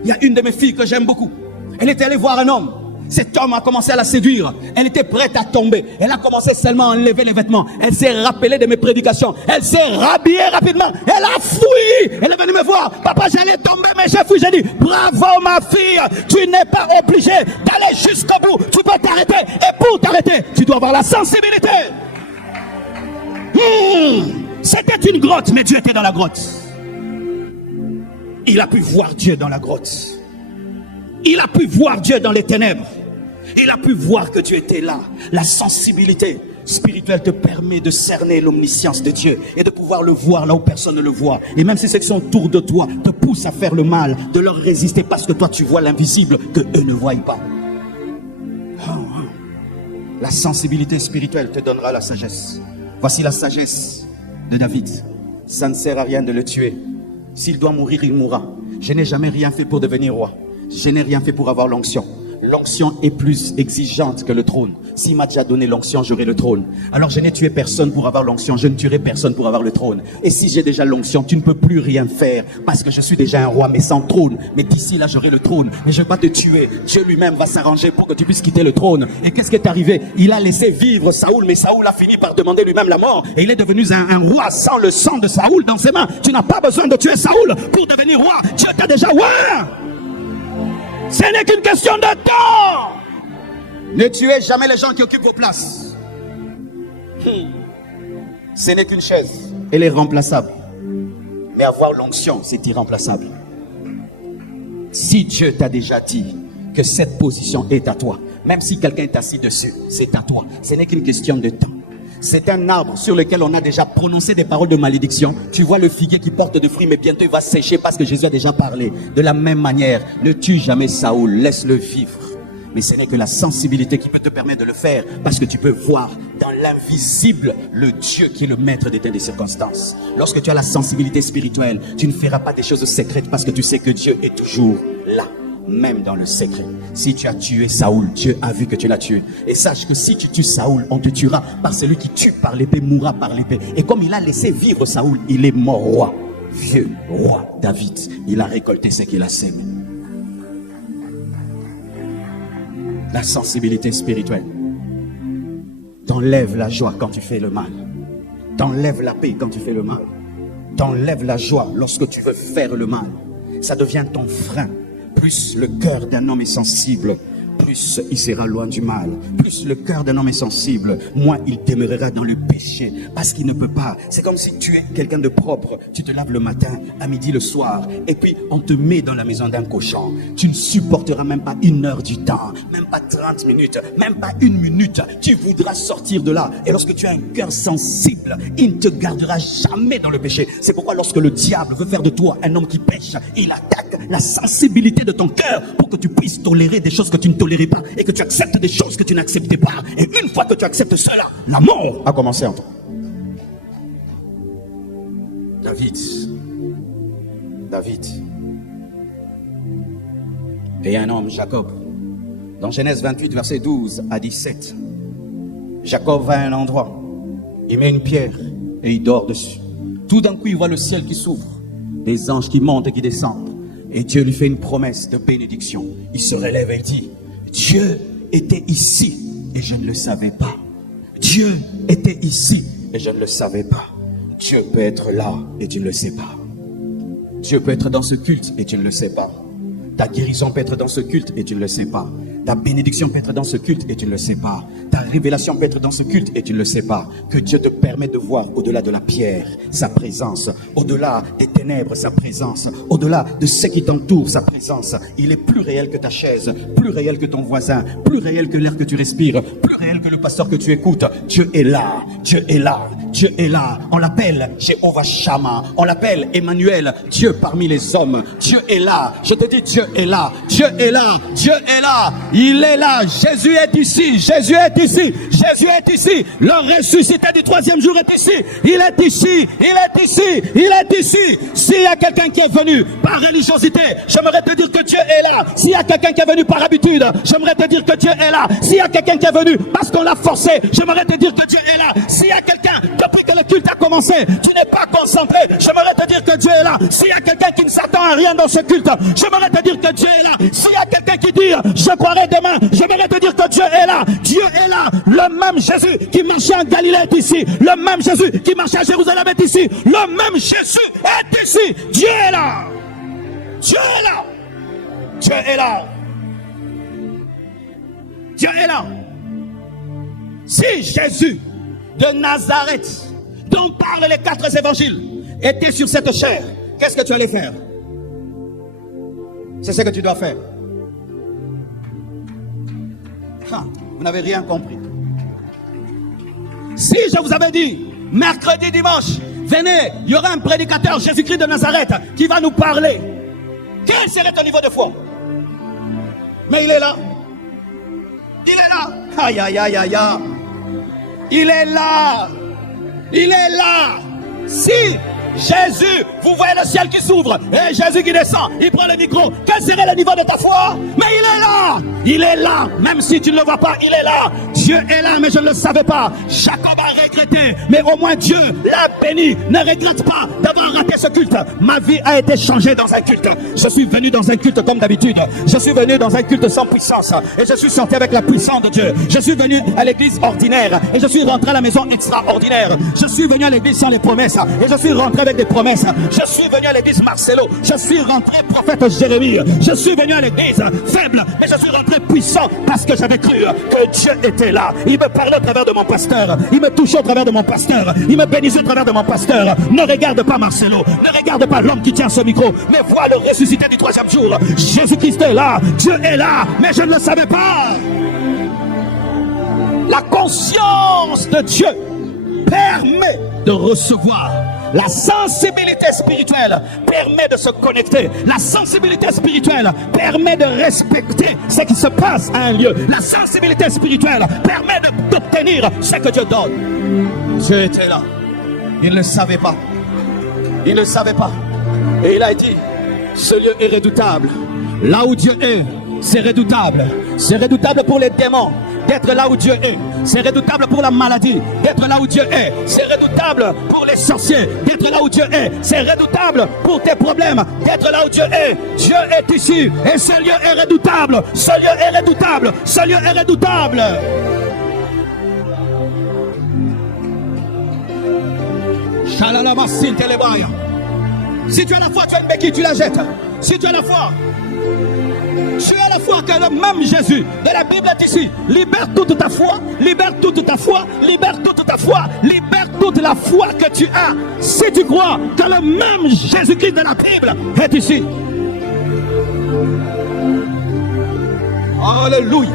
Il y a une de mes filles que j'aime beaucoup. Elle était allée voir un homme. Cet homme a commencé à la séduire. Elle était prête à tomber. Elle a commencé seulement à enlever les vêtements. Elle s'est rappelée de mes prédications. Elle s'est rhabillée rapidement. Elle a fui. Elle est venue me voir. Papa, j'allais tomber, mais j'ai fui. J'ai dit, bravo ma fille. Tu n'es pas obligé d'aller jusqu'au bout. Tu peux t'arrêter. Et pour t'arrêter, tu dois avoir la sensibilité. C'était une grotte, mais Dieu était dans la grotte. Il a pu voir Dieu dans la grotte. Il a pu voir Dieu dans les ténèbres. Il a pu voir que Dieu était là. La sensibilité spirituelle te permet de cerner l'omniscience de Dieu et de pouvoir le voir là où personne ne le voit. Et même si ceux qui sont autour de toi te poussent à faire le mal, de leur résister parce que toi tu vois l'invisible que eux ne voient pas. La sensibilité spirituelle te donnera la sagesse. Voici la sagesse de David. Ça ne sert à rien de le tuer. S'il doit mourir, il mourra. Je n'ai jamais rien fait pour devenir roi. Je n'ai rien fait pour avoir l'onction. L'onction est plus exigeante que le trône. S'il m'a déjà donné l'onction, j'aurai le trône. Alors je n'ai tué personne pour avoir l'onction, je ne tuerai personne pour avoir le trône. Et si j'ai déjà l'onction, tu ne peux plus rien faire parce que je suis déjà un roi mais sans trône. Mais d'ici là, j'aurai le trône. Mais je ne vais pas te tuer. Dieu lui-même va s'arranger pour que tu puisses quitter le trône. Et qu'est-ce qui est arrivé? Il a laissé vivre Saoul, mais Saoul a fini par demander lui-même la mort. Et il est devenu un roi sans le sang de Saoul dans ses mains. Tu n'as pas besoin de tuer Saoul pour devenir roi. Dieu t'a déjà oint. Ce n'est qu'une question de temps. Ne tuez jamais les gens qui occupent vos places. Ce n'est qu'une chaise. Elle est remplaçable. Mais avoir l'onction, c'est irremplaçable. Si Dieu t'a déjà dit que cette position est à toi, même si quelqu'un est assis dessus, c'est à toi. Ce n'est qu'une question de temps. C'est un arbre sur lequel on a déjà prononcé des paroles de malédiction. Tu vois le figuier qui porte des fruits, mais bientôt il va sécher parce que Jésus a déjà parlé. De la même manière, ne tue jamais Saoul, laisse-le vivre. Mais ce n'est que la sensibilité qui peut te permettre de le faire, parce que tu peux voir dans l'invisible le Dieu qui est le maître des temps et des circonstances. Lorsque tu as la sensibilité spirituelle, tu ne feras pas des choses secrètes parce que tu sais que Dieu est toujours là, même dans le secret. Si tu as tué Saoul, Dieu a vu que tu l'as tué. Et sache que si tu tues Saoul, on te tuera, par celui qui tue par l'épée mourra par l'épée. Et comme il a laissé vivre Saoul, il est mort roi, vieux roi David. Il a récolté ce qu'il a sémé. La sensibilité spirituelle t'enlève la joie quand tu fais le mal, t'enlève la paix quand tu fais le mal, t'enlève la joie lorsque tu veux faire le mal. Ça devient ton frein. Plus le cœur d'un homme est sensible, plus il sera loin du mal. Plus le cœur d'un homme est sensible, moins il demeurera dans le péché, parce qu'il ne peut pas. C'est comme si tu es quelqu'un de propre. Tu te laves le matin, à midi, le soir, et puis on te met dans la maison d'un cochon. Tu ne supporteras même pas 1 heure du temps, même pas 30 minutes, même pas 1 minute. Tu voudras sortir de là. Et lorsque tu as un cœur sensible, il ne te gardera jamais dans le péché. C'est pourquoi lorsque le diable veut faire de toi un homme qui pêche, il attaque la sensibilité de ton cœur pour que tu puisses tolérer des choses que tu ne tolérais pas et que tu acceptes des choses que tu n'acceptais pas. Et une fois que tu acceptes cela, la mort a commencé en toi. David et un homme, Jacob. Dans Genèse 28, verset 12 à 17, Jacob va à un endroit, il met une pierre et il dort dessus. Tout d'un coup, il voit le ciel qui s'ouvre, des anges qui montent et qui descendent. Et Dieu lui fait une promesse de bénédiction. Il se relève et il dit, Dieu était ici et je ne le savais pas. Dieu était ici et je ne le savais pas. Dieu peut être là et tu ne le sais pas. Dieu peut être dans ce culte et tu ne le sais pas. Ta guérison peut être dans ce culte et tu ne le sais pas. Ta bénédiction peut être dans ce culte et tu ne le sais pas. Ta révélation peut être dans ce culte et tu ne le sais pas. Que Dieu te permet de voir au-delà de la pierre, sa présence. Au-delà des ténèbres, sa présence. Au-delà de ce qui t'entoure, sa présence. Il est plus réel que ta chaise, plus réel que ton voisin, plus réel que l'air que tu respires, plus réel que le pasteur que tu écoutes. Dieu est là, Dieu est là, Dieu est là. On l'appelle Jéhovah Shammah, on l'appelle Emmanuel, Dieu parmi les hommes. Dieu est là, je te dis Dieu est là, Dieu est là, Dieu est là. Il est là, Jésus est ici, Jésus est ici, Jésus est ici. Le ressuscité du 3e jour est ici. Il est ici, il est ici, il est ici. S'il y a quelqu'un qui est venu par religiosité, j'aimerais te dire que Dieu est là. S'il y a quelqu'un qui est venu par habitude, j'aimerais te dire que Dieu est là. S'il y a quelqu'un qui est venu parce qu'on l'a forcé, j'aimerais te dire que Dieu est là. S'il y a quelqu'un, depuis que le culte a commencé, tu n'es pas concentré, j'aimerais te dire que Dieu est là. S'il y a quelqu'un qui ne s'attend à rien dans ce culte, j'aimerais te dire que Dieu est là. S'il y a quelqu'un qui dit, je croirai demain, j'aimerais te dire que Dieu est là. Dieu est là. Le même Jésus qui marchait en Galilée est ici. Le même Jésus qui marchait à Jérusalem est ici. Le même Jésus est ici. Dieu est là. Dieu est là. Dieu est là. Dieu est là. Si Jésus de Nazareth, dont parlent les 4 évangiles, était sur cette chair, qu'est-ce que tu allais faire? C'est ce que tu dois faire. Vous n'avez rien compris. Si je vous avais dit, mercredi, dimanche, venez, il y aura un prédicateur, Jésus-Christ de Nazareth, qui va nous parler, quel serait ton niveau de foi? Mais il est là. Il est là. Aïe, aïe, aïe, aïe, aïe. Il est là. Il est là. Si Jésus, vous voyez le ciel qui s'ouvre et Jésus qui descend, il prend le micro. Quel serait le niveau de ta foi? Mais il est là, même si tu ne le vois pas, il est là. Dieu est là, mais je ne le savais pas. Jacob a regretté, mais au moins Dieu l'a béni. Ne regrette pas d'avoir raté ce culte. Ma vie a été changée dans un culte. Je suis venu dans un culte comme d'habitude. Je suis venu dans un culte sans puissance et je suis sorti avec la puissance de Dieu. Je suis venu à l'église ordinaire et je suis rentré à la maison extraordinaire. Je suis venu à l'église sans les promesses et je suis rentré avec des promesses. Je suis venu à l'église Marcelo, je suis rentré prophète Jérémie. Je suis venu à l'église faible, mais je suis rentré puissant parce que j'avais cru que Dieu était là. Il me parlait au travers de mon pasteur, il me touchait au travers de mon pasteur, il me bénissait au travers de mon pasteur. Ne regarde pas Marcelo, ne regarde pas l'homme qui tient ce micro, mais vois le ressuscité du 3e jour. Jésus-Christ est là, Dieu est là, mais je ne le savais pas. La conscience de Dieu permet de recevoir. La sensibilité spirituelle permet de se connecter. La sensibilité spirituelle permet de respecter ce qui se passe à un lieu. La sensibilité spirituelle permet d'obtenir ce que Dieu donne. Dieu était là. Il ne le savait pas. Il ne le savait pas. Et il a dit, ce lieu est redoutable. Là où Dieu est, c'est redoutable. C'est redoutable pour les démons d'être là où Dieu est. C'est redoutable pour la maladie d'être là où Dieu est. C'est redoutable pour les sorciers d'être là où Dieu est. C'est redoutable pour tes problèmes d'être là où Dieu est. Dieu est ici et ce lieu est redoutable. Ce lieu est redoutable. Ce lieu est redoutable. Si tu as la foi, tu as une béquille, tu la jettes. Si tu as la foi, tu as la foi que le même Jésus de la Bible est ici. Libère toute ta foi, libère toute ta foi, libère toute ta foi, libère toute la foi que tu as. Si tu crois que le même Jésus-Christ de la Bible est ici. Alléluia.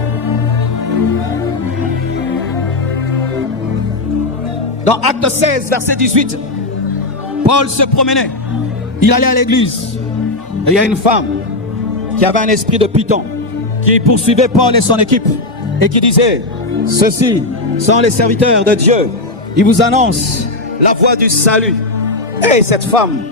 Dans Acte 16, verset 18, Paul se promenait. Il allait à l'église. Il y a une femme qui avait un esprit de python, qui poursuivait Paul et son équipe, et qui disait, ceux-ci sont les serviteurs de Dieu, ils vous annoncent la voie du salut. Et cette femme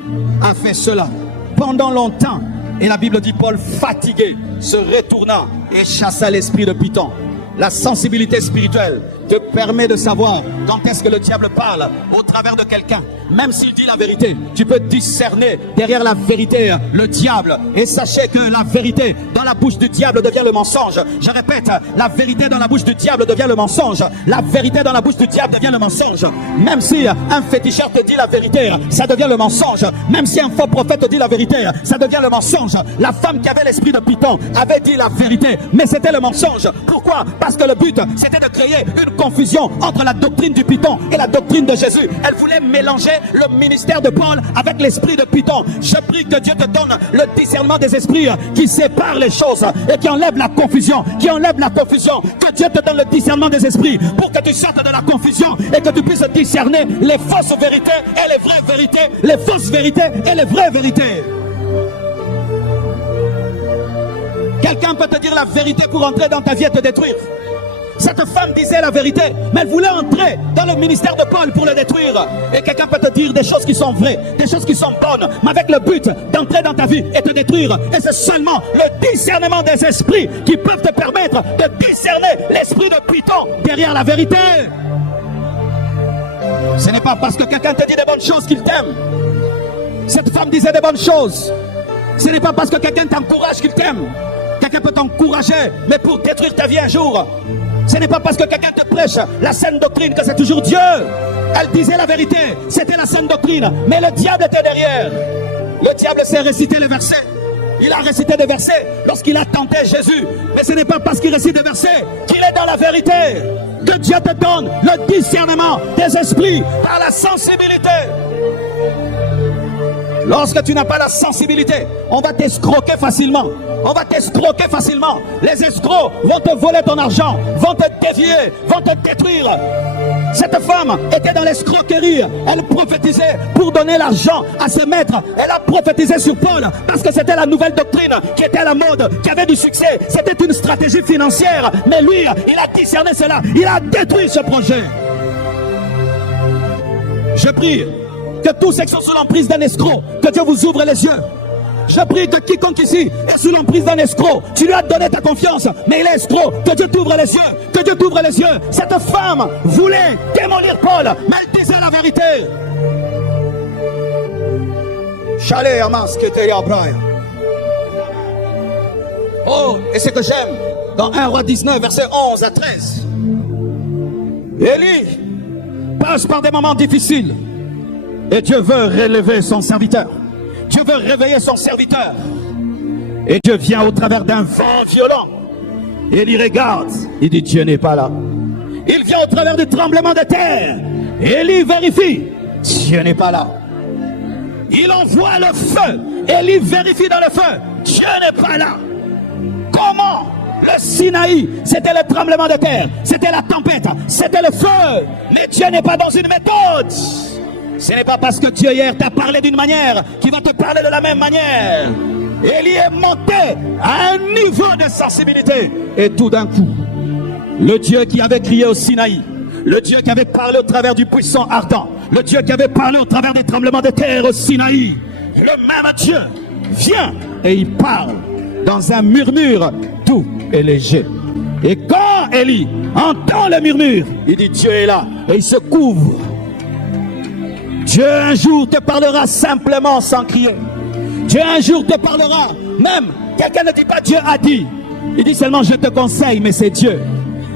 a fait cela pendant longtemps, et la Bible dit, Paul, fatigué, se retourna et chassa l'esprit de python. La sensibilité spirituelle te permet de savoir quand est-ce que le diable parle au travers de quelqu'un. Même s'il dit la vérité, tu peux discerner derrière la vérité le diable. Et sachez que la vérité dans la bouche du diable devient le mensonge. Je répète, la vérité dans la bouche du diable devient le mensonge. La vérité dans la bouche du diable devient le mensonge. Même si un féticheur te dit la vérité, ça devient le mensonge. Même si un faux prophète te dit la vérité, ça devient le mensonge. La femme qui avait l'esprit de python avait dit la vérité, mais c'était le mensonge. Pourquoi? Parce que le but, c'était de créer une confusion entre la doctrine du python et la doctrine de Jésus. Elle voulait mélanger le ministère de Paul avec l'esprit de python. Je prie que Dieu te donne le discernement des esprits qui séparent les choses et qui enlève la confusion, que Dieu te donne le discernement des esprits pour que tu sortes de la confusion et que tu puisses discerner les fausses vérités et les vraies vérités, les fausses vérités et les vraies vérités. Quelqu'un peut te dire la vérité pour entrer dans ta vie et te détruire. Cette femme disait la vérité, mais elle voulait entrer dans le ministère de Paul pour le détruire. Et quelqu'un peut te dire des choses qui sont vraies, des choses qui sont bonnes, mais avec le but d'entrer dans ta vie et te détruire. Et c'est seulement le discernement des esprits qui peuvent te permettre de discerner l'esprit de python derrière la vérité. Ce n'est pas parce que quelqu'un te dit des bonnes choses qu'il t'aime. Cette femme disait des bonnes choses. Ce n'est pas parce que quelqu'un t'encourage qu'il t'aime. Quelqu'un peut t'encourager, mais pour détruire ta vie un jour. Ce n'est pas parce que quelqu'un te prêche la saine doctrine que c'est toujours Dieu. Elle disait la vérité, c'était la saine doctrine, mais le diable était derrière. Le diable sait réciter les versets. Il a récité des versets lorsqu'il a tenté Jésus. Mais ce n'est pas parce qu'il récite des versets qu'il est dans la vérité. Que Dieu te donne le discernement des esprits par la sensibilité. Lorsque tu n'as pas la sensibilité, on va t'escroquer facilement. On va t'escroquer facilement. Les escrocs vont te voler ton argent, vont te dévier, vont te détruire. Cette femme était dans l'escroquerie. Elle prophétisait pour donner l'argent à ses maîtres. Elle a prophétisé sur Paul parce que c'était la nouvelle doctrine qui était à la mode, qui avait du succès. C'était une stratégie financière. Mais lui, il a discerné cela. Il a détruit ce projet. Je prie que tous ceux qui sont sous l'emprise d'un escroc, que Dieu vous ouvre les yeux. Je prie que quiconque ici est sous l'emprise d'un escroc, tu lui as donné ta confiance, mais il est escroc, que Dieu t'ouvre les yeux, que Dieu t'ouvre les yeux. Cette femme voulait démolir Paul, mais elle disait la vérité. Chalet Hamas qui était Abraham. Oh, et ce que j'aime, dans 1 Roi 19, versets 11 à 13, Élie passe par des moments difficiles, et Dieu veut relever son serviteur. Dieu veut réveiller son serviteur. Et Dieu vient au travers d'un vent violent. Élie regarde, il dit Dieu n'est pas là. Il vient au travers du tremblement de terre. Élie vérifie, Dieu n'est pas là. Il envoie le feu. Élie vérifie dans le feu, Dieu n'est pas là. Comment? Le Sinaï, c'était le tremblement de terre, c'était la tempête, c'était le feu. Mais Dieu n'est pas dans une méthode. Ce n'est pas parce que Dieu hier t'a parlé d'une manière qu'il va te parler de la même manière. Élie est monté à un niveau de sensibilité. Et tout d'un coup, le Dieu qui avait crié au Sinaï, le Dieu qui avait parlé au travers du puissant ardent, le Dieu qui avait parlé au travers des tremblements de terre au Sinaï, le même Dieu vient et il parle dans un murmure doux et léger. Et quand Élie entend le murmure, il dit Dieu est là et il se couvre. Dieu un jour te parlera simplement sans crier. Dieu un jour te parlera, même quelqu'un ne dit pas Dieu a dit. Il dit seulement je te conseille, mais c'est Dieu.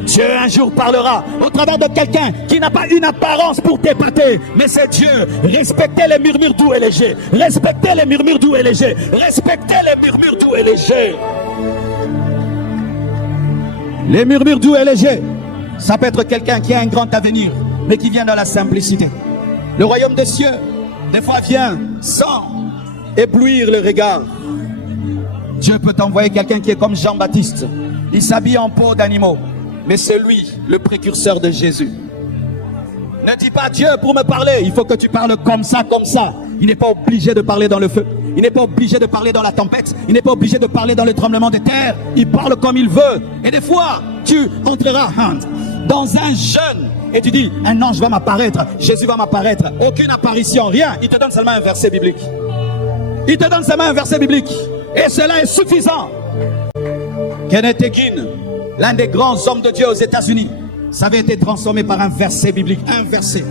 Dieu un jour parlera au travers de quelqu'un qui n'a pas une apparence pour t'épater, mais c'est Dieu. Respectez les murmures doux et légers. Respectez les murmures doux et légers. Respectez les murmures doux et légers. Les murmures doux et légers, ça peut être quelqu'un qui a un grand avenir, mais qui vient dans la simplicité. Le royaume des cieux, des fois, vient sans éblouir le regard. Dieu peut t'envoyer quelqu'un qui est comme Jean-Baptiste. Il s'habille en peau d'animaux, mais c'est lui, le précurseur de Jésus. Ne dis pas Dieu pour me parler. Il faut que tu parles comme ça, comme ça. Il n'est pas obligé de parler dans le feu. Il n'est pas obligé de parler dans la tempête. Il n'est pas obligé de parler dans le tremblement de terre. Il parle comme il veut. Et des fois, tu entreras dans un jeûne et tu dis, un ange va m'apparaître, Jésus va m'apparaître. Aucune apparition, rien. Il te donne seulement un verset biblique. Il te donne seulement un verset biblique. Et cela est suffisant. Kenneth Hagin, l'un des grands hommes de Dieu aux États-Unis, ça avait été transformé par un verset biblique. Un verset.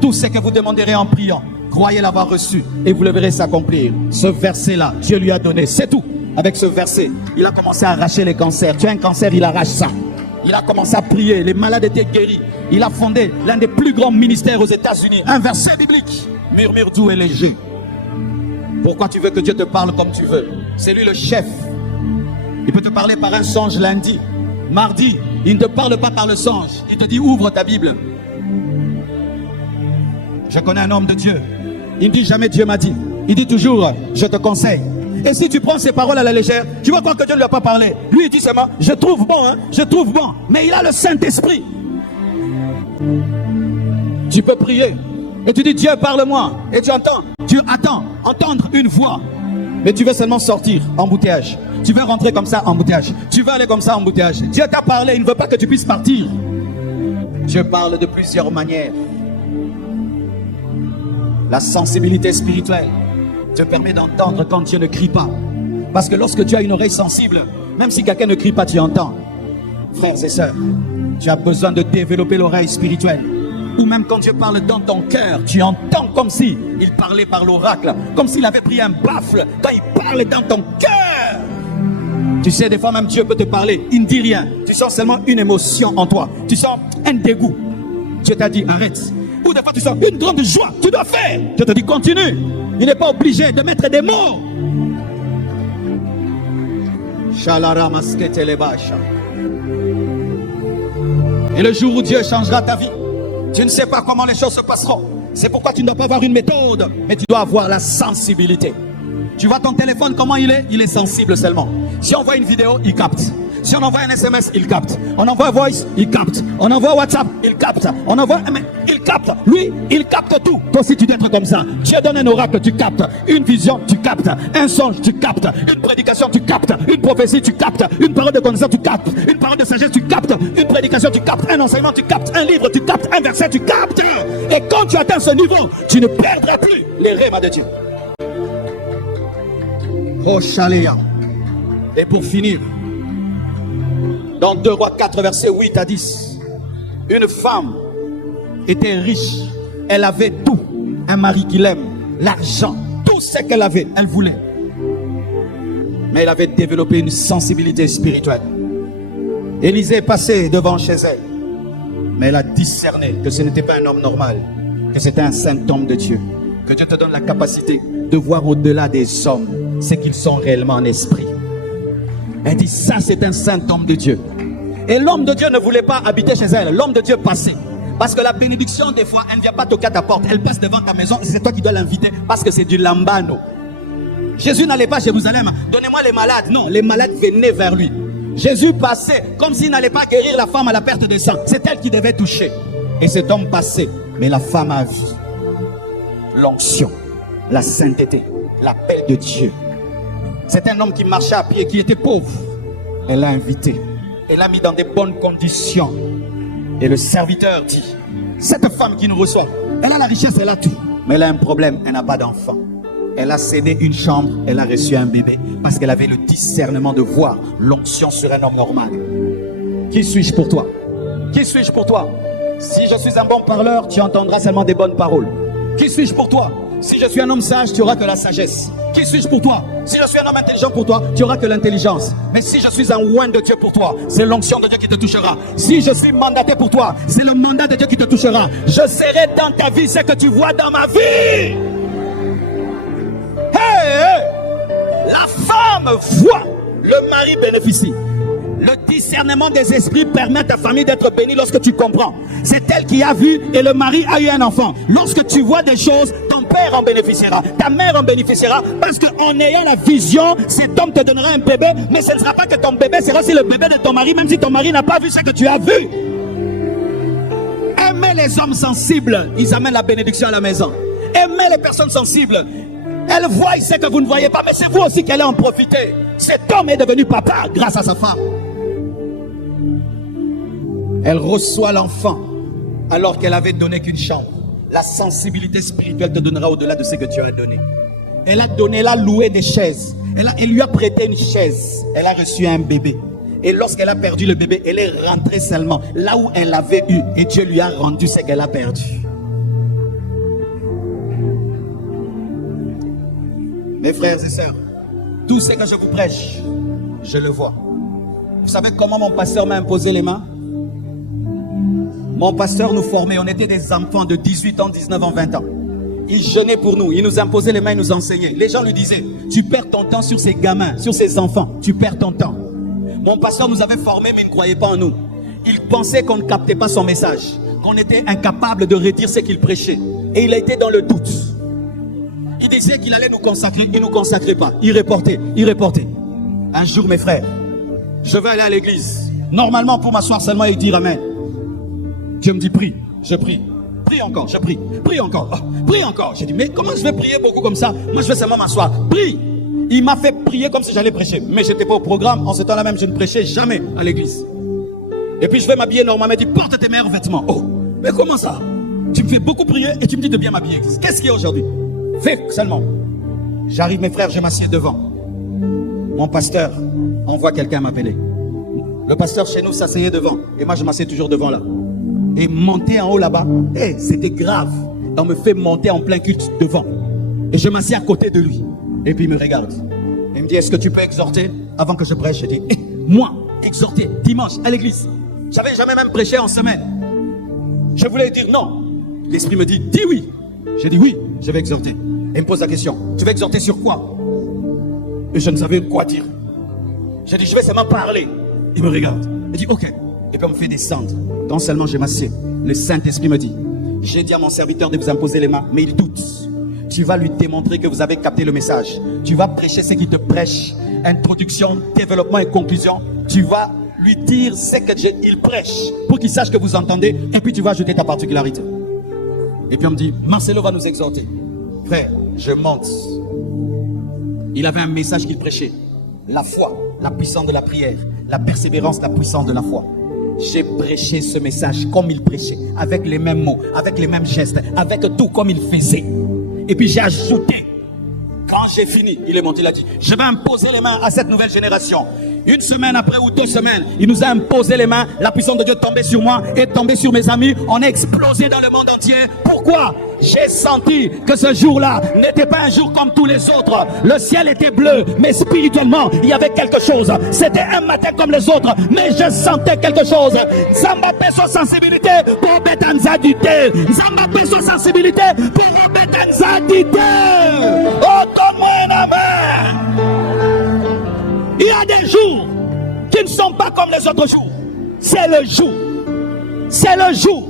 Tout ce que vous demanderez en priant, croyez l'avoir reçu et vous le verrez s'accomplir. Ce verset-là, Dieu lui a donné. C'est tout. Avec ce verset, il a commencé à arracher les cancers. Tu as un cancer, il arrache ça. Il a commencé à prier, les malades étaient guéris. Il a fondé l'un des plus grands ministères aux États-Unis. Un verset biblique. Murmure doux et léger. Pourquoi tu veux que Dieu te parle comme tu veux? C'est lui le chef. Il peut te parler par un songe lundi. Mardi, il ne te parle pas par le songe. Il te dit ouvre ta Bible. Je connais un homme de Dieu. Il ne dit jamais Dieu m'a dit. Il dit toujours je te conseille. Et si tu prends ces paroles à la légère, tu vas croire que Dieu ne lui a pas parlé. Lui il dit seulement je trouve bon, hein, je trouve bon. Mais il a le Saint-Esprit. Tu peux prier et tu dis Dieu parle-moi. Et tu entends. Tu attends entendre une voix. Mais tu veux seulement sortir embouteillage. Tu veux rentrer comme ça embouteillage. Tu veux aller comme ça embouteillage. Dieu t'a parlé, il ne veut pas que tu puisses partir. Dieu parle de plusieurs manières. La sensibilité spirituelle te permet d'entendre quand Dieu ne crie pas. Parce que lorsque tu as une oreille sensible, même si quelqu'un ne crie pas, tu entends. Frères et sœurs, tu as besoin de développer l'oreille spirituelle. Ou même quand Dieu parle dans ton cœur, tu entends comme si il parlait par l'oracle, comme s'il avait pris un baffle quand il parle dans ton cœur. Tu sais, des fois même Dieu peut te parler, il ne dit rien. Tu sens seulement une émotion en toi. Tu sens un dégoût. Dieu t'a dit arrête. Ou des fois tu sens une grande joie. Tu dois faire. Dieu te dit continue. Il n'est pas obligé de mettre des mots. Et le jour où Dieu changera ta vie, tu ne sais pas comment les choses se passeront. C'est pourquoi tu ne dois pas avoir une méthode, mais tu dois avoir la sensibilité. Tu vois ton téléphone, comment il est? Il est sensible seulement. Si on voit une vidéo, il capte. Si on envoie un SMS, il capte. On envoie voice, il capte. On envoie WhatsApp, il capte. On envoie un mail, il capte. Lui, il capte tout. Toi aussi, tu dois être comme ça. Dieu donne un oracle, tu captes. Une vision, tu captes. Un songe, tu captes. Une prédication, tu captes. Une prophétie, tu captes. Une parole de connaissance, tu captes. Une parole de sagesse, tu captes. Une prédication, tu captes. Un enseignement, tu captes. Un livre, tu captes. Un verset, tu captes. Et quand tu atteins ce niveau, tu ne perdras plus les rêves de Dieu. Oh, Chaléa. Et pour finir, dans 2 Rois 4, versets 8 à 10, une femme était riche. Elle avait tout. Un mari qui l'aime, l'argent, tout ce qu'elle avait, elle voulait. Mais elle avait développé une sensibilité spirituelle. Élisée est passé devant chez elle. Mais elle a discerné que ce n'était pas un homme normal, que c'était un saint homme de Dieu. Que Dieu te donne la capacité de voir au-delà des hommes ce qu'ils sont réellement en esprit. Elle dit, ça c'est un saint homme de Dieu. Et l'homme de Dieu ne voulait pas habiter chez elle. L'homme de Dieu passait. Parce que la bénédiction, des fois, elle ne vient pas toquer à ta porte. Elle passe devant ta maison. C'est toi qui dois l'inviter parce que c'est du lambano. Jésus n'allait pas à Jérusalem. Donnez-moi les malades. Non, les malades venaient vers lui. Jésus passait comme s'il n'allait pas guérir la femme à la perte de sang. C'est elle qui devait toucher. Et cet homme passait. Mais la femme a vu l'onction, la sainteté, l'appel de Dieu. C'est un homme qui marchait à pied, qui était pauvre. Elle l'a invité. Elle l'a mis dans des bonnes conditions. Et le serviteur dit, cette femme qui nous reçoit, elle a la richesse, elle a tout. Mais elle a un problème, elle n'a pas d'enfant. Elle a cédé une chambre, elle a reçu un bébé. Parce qu'elle avait le discernement de voir l'onction sur un homme normal. Qui suis-je pour toi? Qui suis-je pour toi? Si je suis un bon parleur, tu entendras seulement des bonnes paroles. Qui suis-je pour toi? Si je suis un homme sage, tu auras que la sagesse. Qui suis-je pour toi? Si je suis un homme intelligent pour toi, tu auras que l'intelligence. Mais si je suis un oint de Dieu pour toi, c'est l'onction de Dieu qui te touchera. Si je suis mandaté pour toi, c'est le mandat de Dieu qui te touchera. Je serai dans ta vie ce que tu vois dans ma vie. Hey! La femme voit, le mari bénéficie. Le discernement des esprits permet à ta famille d'être bénie lorsque tu comprends. C'est elle qui a vu et le mari a eu un enfant. Lorsque tu vois des choses, ton père en bénéficiera, ta mère en bénéficiera, parce qu'en ayant la vision, cet homme te donnera un bébé, mais ce ne sera pas que ton bébé sera aussi le bébé de ton mari, même si ton mari n'a pas vu ce que tu as vu. Aimez les hommes sensibles, ils amènent la bénédiction à la maison. Aimez les personnes sensibles. Elles voient ce que vous ne voyez pas, mais c'est vous aussi qui allez en profiter. Cet homme est devenu papa grâce à sa femme. Elle reçoit l'enfant alors qu'elle avait donné qu'une chambre. La sensibilité spirituelle te donnera au-delà de ce que tu as donné. Elle a donné, elle a loué des chaises. Elle lui a prêté une chaise. Elle a reçu un bébé. Et lorsqu'elle a perdu le bébé, elle est rentrée seulement là où elle l'avait eu. Et Dieu lui a rendu ce qu'elle a perdu. Mes frères et sœurs, tout ce que je vous prêche, je le vois. Vous savez comment mon pasteur m'a imposé les mains? Mon pasteur nous formait, on était des enfants de 18 ans, 19 ans, 20 ans. Il jeûnait pour nous, il nous imposait les mains, il nous enseignait. Les gens lui disaient, tu perds ton temps sur ces gamins, sur ces enfants, tu perds ton temps. Mon pasteur nous avait formés, mais il ne croyait pas en nous. Il pensait qu'on ne captait pas son message, qu'on était incapable de redire ce qu'il prêchait. Et il a été dans le doute. Il disait qu'il allait nous consacrer, il ne nous consacrait pas. Il reportait, il reportait. Un jour, mes frères, je vais aller à l'église. Normalement, pour m'asseoir seulement et dire amen. Dieu me dit, prie, je prie. Prie encore, je prie. Prie encore, prie encore. J'ai dit, mais comment je vais prier beaucoup comme ça? Moi, je vais seulement m'asseoir. Prie. Il m'a fait prier comme si j'allais prêcher. Mais je n'étais pas au programme. En ce temps-là même, je ne prêchais jamais à l'église. Et puis, je vais m'habiller normalement. Il dit, porte tes meilleurs vêtements. Oh, mais comment ça? Tu me fais beaucoup prier et tu me dis de bien m'habiller. Qu'est-ce qu'il y a aujourd'hui? Fais seulement. J'arrive, mes frères, je m'assieds devant. Mon pasteur envoie quelqu'un m'appeler. Le pasteur chez nous s'asseyait devant. Et moi, je m'assieds toujours devant là. Et monter en haut là-bas, c'était grave. On me fait monter en plein culte devant. Et je m'assieds à côté de lui. Et puis il me regarde. Il me dit, est-ce que tu peux exhorter avant que je prêche? Je dis, moi, exhorter dimanche à l'église. J'avais jamais même prêché en semaine. Je voulais dire non. L'esprit me dit, dis oui. J'ai dit oui, je vais exhorter. Et il me pose la question, tu vas exhorter sur quoi? Et je ne savais quoi dire. J'ai dit, je vais seulement parler. Il me regarde. Il dit, ok. Et puis on me fait descendre. Quand seulement je m'assieds, le Saint-Esprit me dit, j'ai dit à mon serviteur de vous imposer les mains, mais il doute. Tu vas lui démontrer que vous avez capté le message. Tu vas prêcher ce qui te prêche. introduction, développement et conclusion. Tu vas lui dire ce qu'il prêche pour qu'il sache que vous entendez. Et puis tu vas ajouter ta particularité. Et puis on me dit, Marcelo va nous exhorter. Frère, je monte. Il avait un message qu'il prêchait. La foi, la puissance de la prière. La persévérance, la puissance de la foi. J'ai prêché ce message comme il prêchait, avec les mêmes mots, avec les mêmes gestes, avec tout comme il faisait. Et puis j'ai ajouté, quand j'ai fini, il est monté, il a dit, je vais imposer les mains à cette nouvelle génération. Une semaine après ou 2 semaines, il nous a imposé les mains, la puissance de Dieu est tombée sur moi et tombée sur mes amis. On a explosé dans le monde entier. Pourquoi? J'ai senti que ce jour-là n'était pas un jour comme tous les autres. Le ciel était bleu, mais spirituellement, il y avait quelque chose. C'était un matin comme les autres, mais je sentais quelque chose. Zamba peso sensibilité pour Betanza dité. Zamba peso sensibilité pour Betanza dité. Oh, donne-moi un amen. Il y a des jours qui ne sont pas comme les autres jours. C'est le jour. C'est le jour.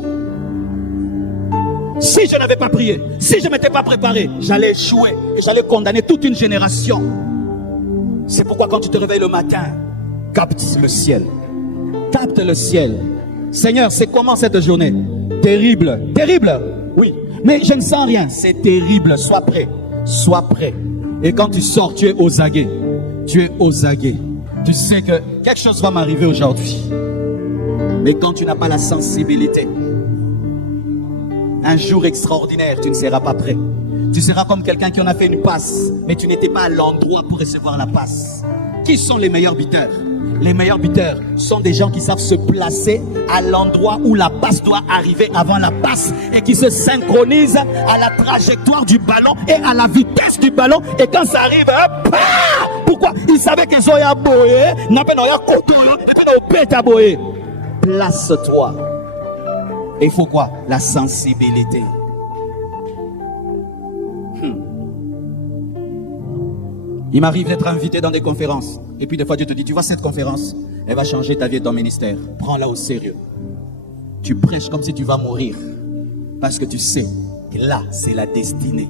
Si je n'avais pas prié, si je ne m'étais pas préparé, j'allais échouer et j'allais condamner toute une génération. C'est pourquoi quand tu te réveilles le matin, capte le ciel. Capte le ciel. Seigneur, c'est comment cette journée? Terrible. Terrible. Oui. Mais je ne sens rien. C'est terrible. Sois prêt. Sois prêt. Et quand tu sors, tu es aux aguets. Tu es aux aguets. Tu sais que quelque chose va m'arriver aujourd'hui. Mais quand tu n'as pas la sensibilité, un jour extraordinaire, tu ne seras pas prêt. Tu seras comme quelqu'un qui en a fait une passe, mais tu n'étais pas à l'endroit pour recevoir la passe. Qui sont les meilleurs buteurs? Les meilleurs buteurs sont des gens qui savent se placer à l'endroit où la passe doit arriver avant la passe et qui se synchronisent à la trajectoire du ballon et à la vitesse du ballon. Et quand ça arrive, hop, ah! Pourquoi? Ils savaient qu'ils ont boyé, n'a pas boyé. Place-toi. Et il faut quoi? La sensibilité. Il m'arrive d'être invité dans des conférences. Et puis des fois Dieu te dit, tu vois cette conférence, elle va changer ta vie et ton ministère. Prends-la au sérieux. Tu prêches comme si tu vas mourir. Parce que tu sais que là, c'est la destinée.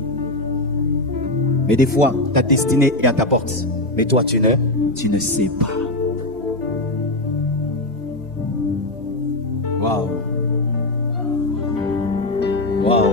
Mais des fois, ta destinée est à ta porte. Mais toi, tu ne sais pas. Waouh. Waouh.